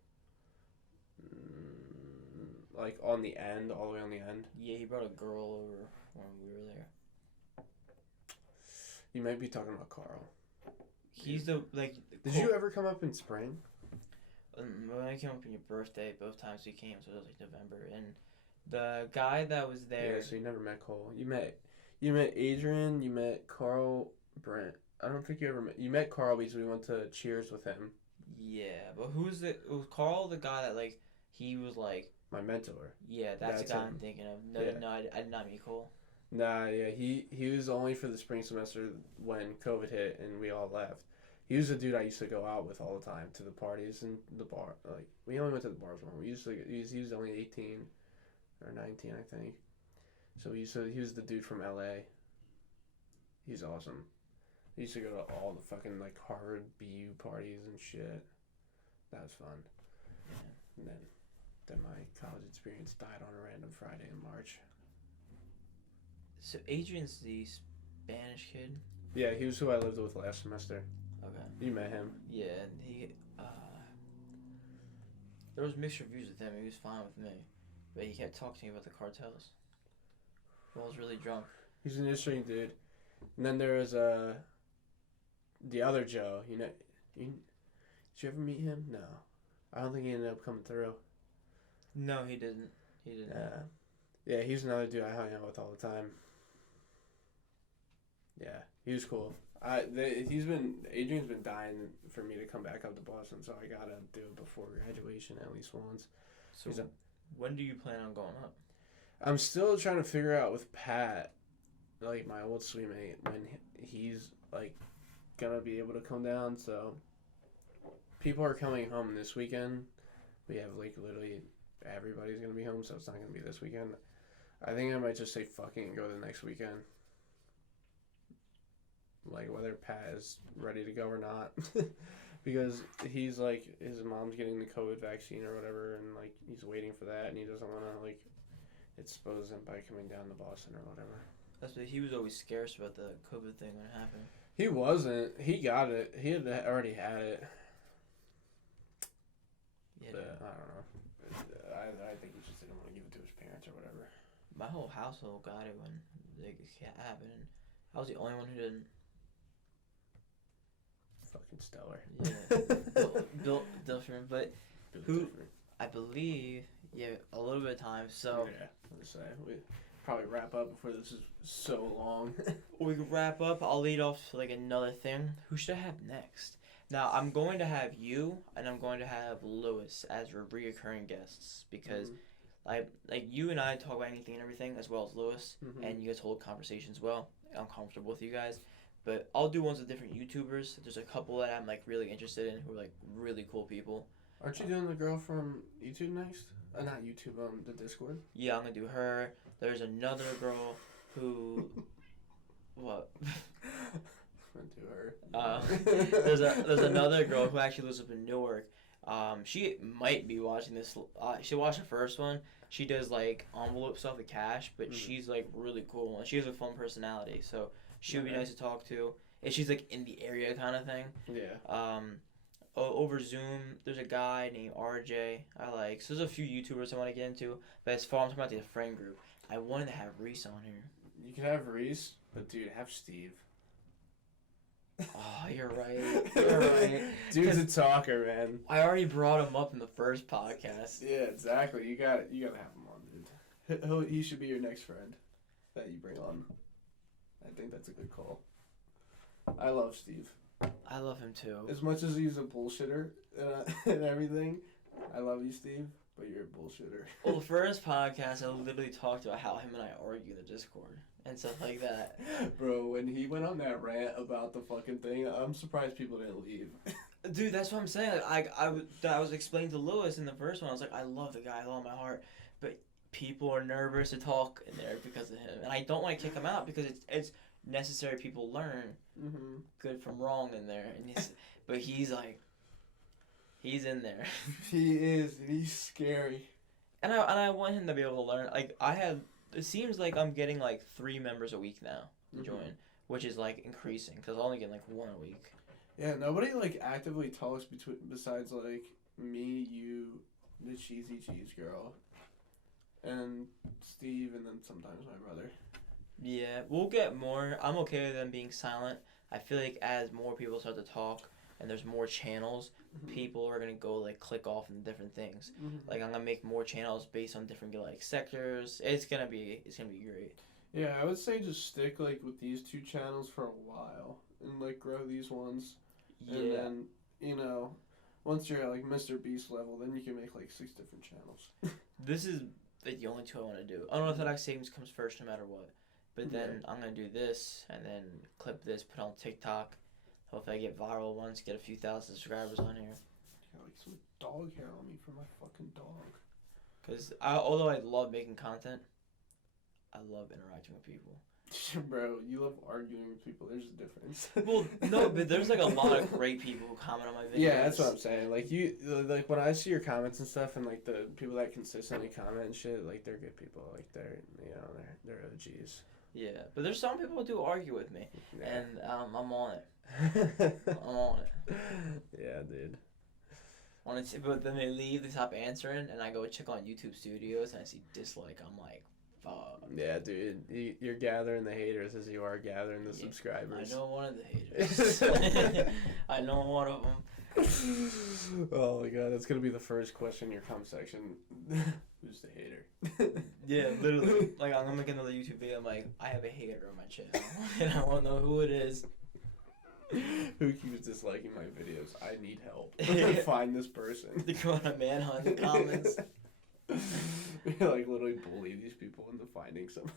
Like on the end, all the way on the end? Yeah, he brought a girl over when we were there. You might be talking about Carl. He's the, like... Did you ever come up in spring? When I came up on your birthday, both times we came, so it was like November, and the guy that was there... Yeah, so you never met Cole. You met Adrian, you met Carl, Brent. I don't think you ever met... You met Carl because we went to Cheers with him. Yeah, but was Carl the guy that, like, he was like... My mentor. Yeah, that's the guy I'm thinking of. No, yeah. no, I did not meet Cole. Nah, yeah, he was only for the spring semester when COVID hit and we all left. He was the dude I used to go out with all the time to the parties and the bar. Like, we only went to the bars one. He was only 18 or 19, I think. So he was the dude from LA. He's awesome. He used to go to all the fucking like Harvard BU parties and shit. That was fun. Yeah. And then my college experience died on a random Friday in March. So Adrian's the Spanish kid? Yeah, he was who I lived with last semester. Okay. You met him. Yeah, and there was mixed reviews with him. He was fine with me. But he kept talking to me about the cartels. Well, I was really drunk. He's an interesting dude. And then there was the other Joe. Did you ever meet him? No. I don't think he ended up coming through. No, he didn't. Yeah, he's another dude I hung out with all the time. Yeah, he was cool. Adrian's been dying for me to come back up to Boston, so I gotta do it before graduation at least once. So when do you plan on going up? I'm still trying to figure out with Pat, like my old suite mate, when he's like gonna be able to come down. So people are coming home this weekend. We have like literally everybody's gonna be home, so it's not gonna be this weekend. I think I might just say fucking go the next weekend. Like whether Pat is ready to go or not. because he's like his mom's getting the COVID vaccine or whatever, and like he's waiting for that, and he doesn't want to like expose him by coming down to Boston or whatever. That's what he was always scarce about the COVID thing when it happened. He wasn't. He got it. He had already had it. Yeah. But I don't know. I think he just didn't want to give it to his parents or whatever. My whole household got it when it happened. I was the only one who didn't. Fucking stellar. Yeah. Built different, but Built who? different. I believe. Yeah, a little bit of time. So Yeah. Let's say we probably wrap up before this is so long. we can wrap up. I'll lead off to like another thing. Who should I have next? Now I'm going to have you and I'm going to have Lewis as your reoccurring guests because. Like you and I talk about anything and everything as well as Lewis, and you guys hold conversations well. I'm comfortable with you guys, but I'll do ones with different YouTubers. There's a couple that I'm like really interested in who are like really cool people. Aren't you doing the girl from YouTube next? Not YouTube, the Discord. Yeah, I'm gonna do her. There's another girl who, what? I'm gonna do her. There's another girl who actually lives up in Newark. She might be watching this. She watched the first one. She does like envelope stuff with cash, but she's like really cool and she has a fun personality. So she would be nice to talk to. And she's like in the area kind of thing. Yeah. Over Zoom, there's a guy named RJ I like. So there's a few YouTubers I want to get into. But as far as I'm talking about the friend group, I wanted to have Reese on here. You can have Reese, but dude, have Steve. Oh, you're right. You're right. Dude's a talker, man. I already brought him up in the first podcast. Yeah, exactly. You gotta have him on, dude. He should be your next friend that you bring on. I think that's a good call. I love Steve. I love him too. As much as he's a bullshitter and everything, I love you, Steve, but you're a bullshitter. Well, the first podcast, I literally talked about how him and I argue in the Discord and stuff like that. Bro, when he went on that rant about the fucking thing, I'm surprised people didn't leave. Dude, that's what I'm saying. Like, I was explaining to Lewis in the first one. I was like, I love the guy, I love my heart, but people are nervous to talk in there because of him, and I don't want to kick him out because it's necessary. People learn good from wrong in there, and but he's like, he's in there. He is. He's scary. And I want him to be able to learn. Like it seems like I'm getting like 3 members a week now to join, which is like increasing because I only get like 1 a week. Yeah, nobody like actively talks besides like me, you, the cheesy cheese girl, and Steve, and then sometimes my brother. Yeah, we'll get more. I'm okay with them being silent. I feel like as more people start to talk and there's more channels, people are gonna go like click off into different things. Like I'm gonna make more channels based on different like sectors. It's gonna be great. Yeah, I would say just stick like with these 2 channels for a while and like grow these ones. Yeah. And then, you know, once you're at like Mr. Beast level, then you can make like 6 different channels. This is like the only 2 I want to do. I don't know if that savings comes first no matter what. But then I'm going to do this and then clip this, put on TikTok. Hopefully I get viral once, get a few thousand subscribers on here. Got like some dog hair on me for my fucking dog. Because although I love making content, I love interacting with people. Bro, you love arguing with people. There's a difference. Well, no, but there's like a lot of great people who comment on my videos. Yeah, that's what I'm saying. Like like when I see your comments and stuff, and like the people that consistently comment and shit, like they're good people. Like they're they're OGs. Yeah, but there's some people who do argue with me, and I'm on it. I'm on it. Yeah, dude. But then they leave, they stop answering, and I go check on YouTube Studios, and I see dislike. I'm like, fuck. Yeah, dude. You're gathering the haters as you are gathering the subscribers. I know one of the haters. I know one of them. Oh my god, that's gonna be the first question in your comment section. Who's the hater? Yeah, literally. Like, I'm gonna make another YouTube video. I'm like, I have a hater on my channel, and I want to know who it is. Who keeps disliking my videos? I need help. Find this person. They go on a manhunt in the comments. Like, literally bully these people into finding some.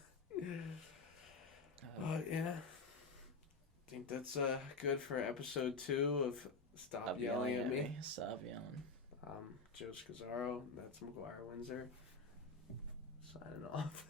Yeah. I think that's good for episode 2 of Stop Yelling at Me. Stop yelling. Joe Scazzaro, that's McGuire Windsor. Signing off.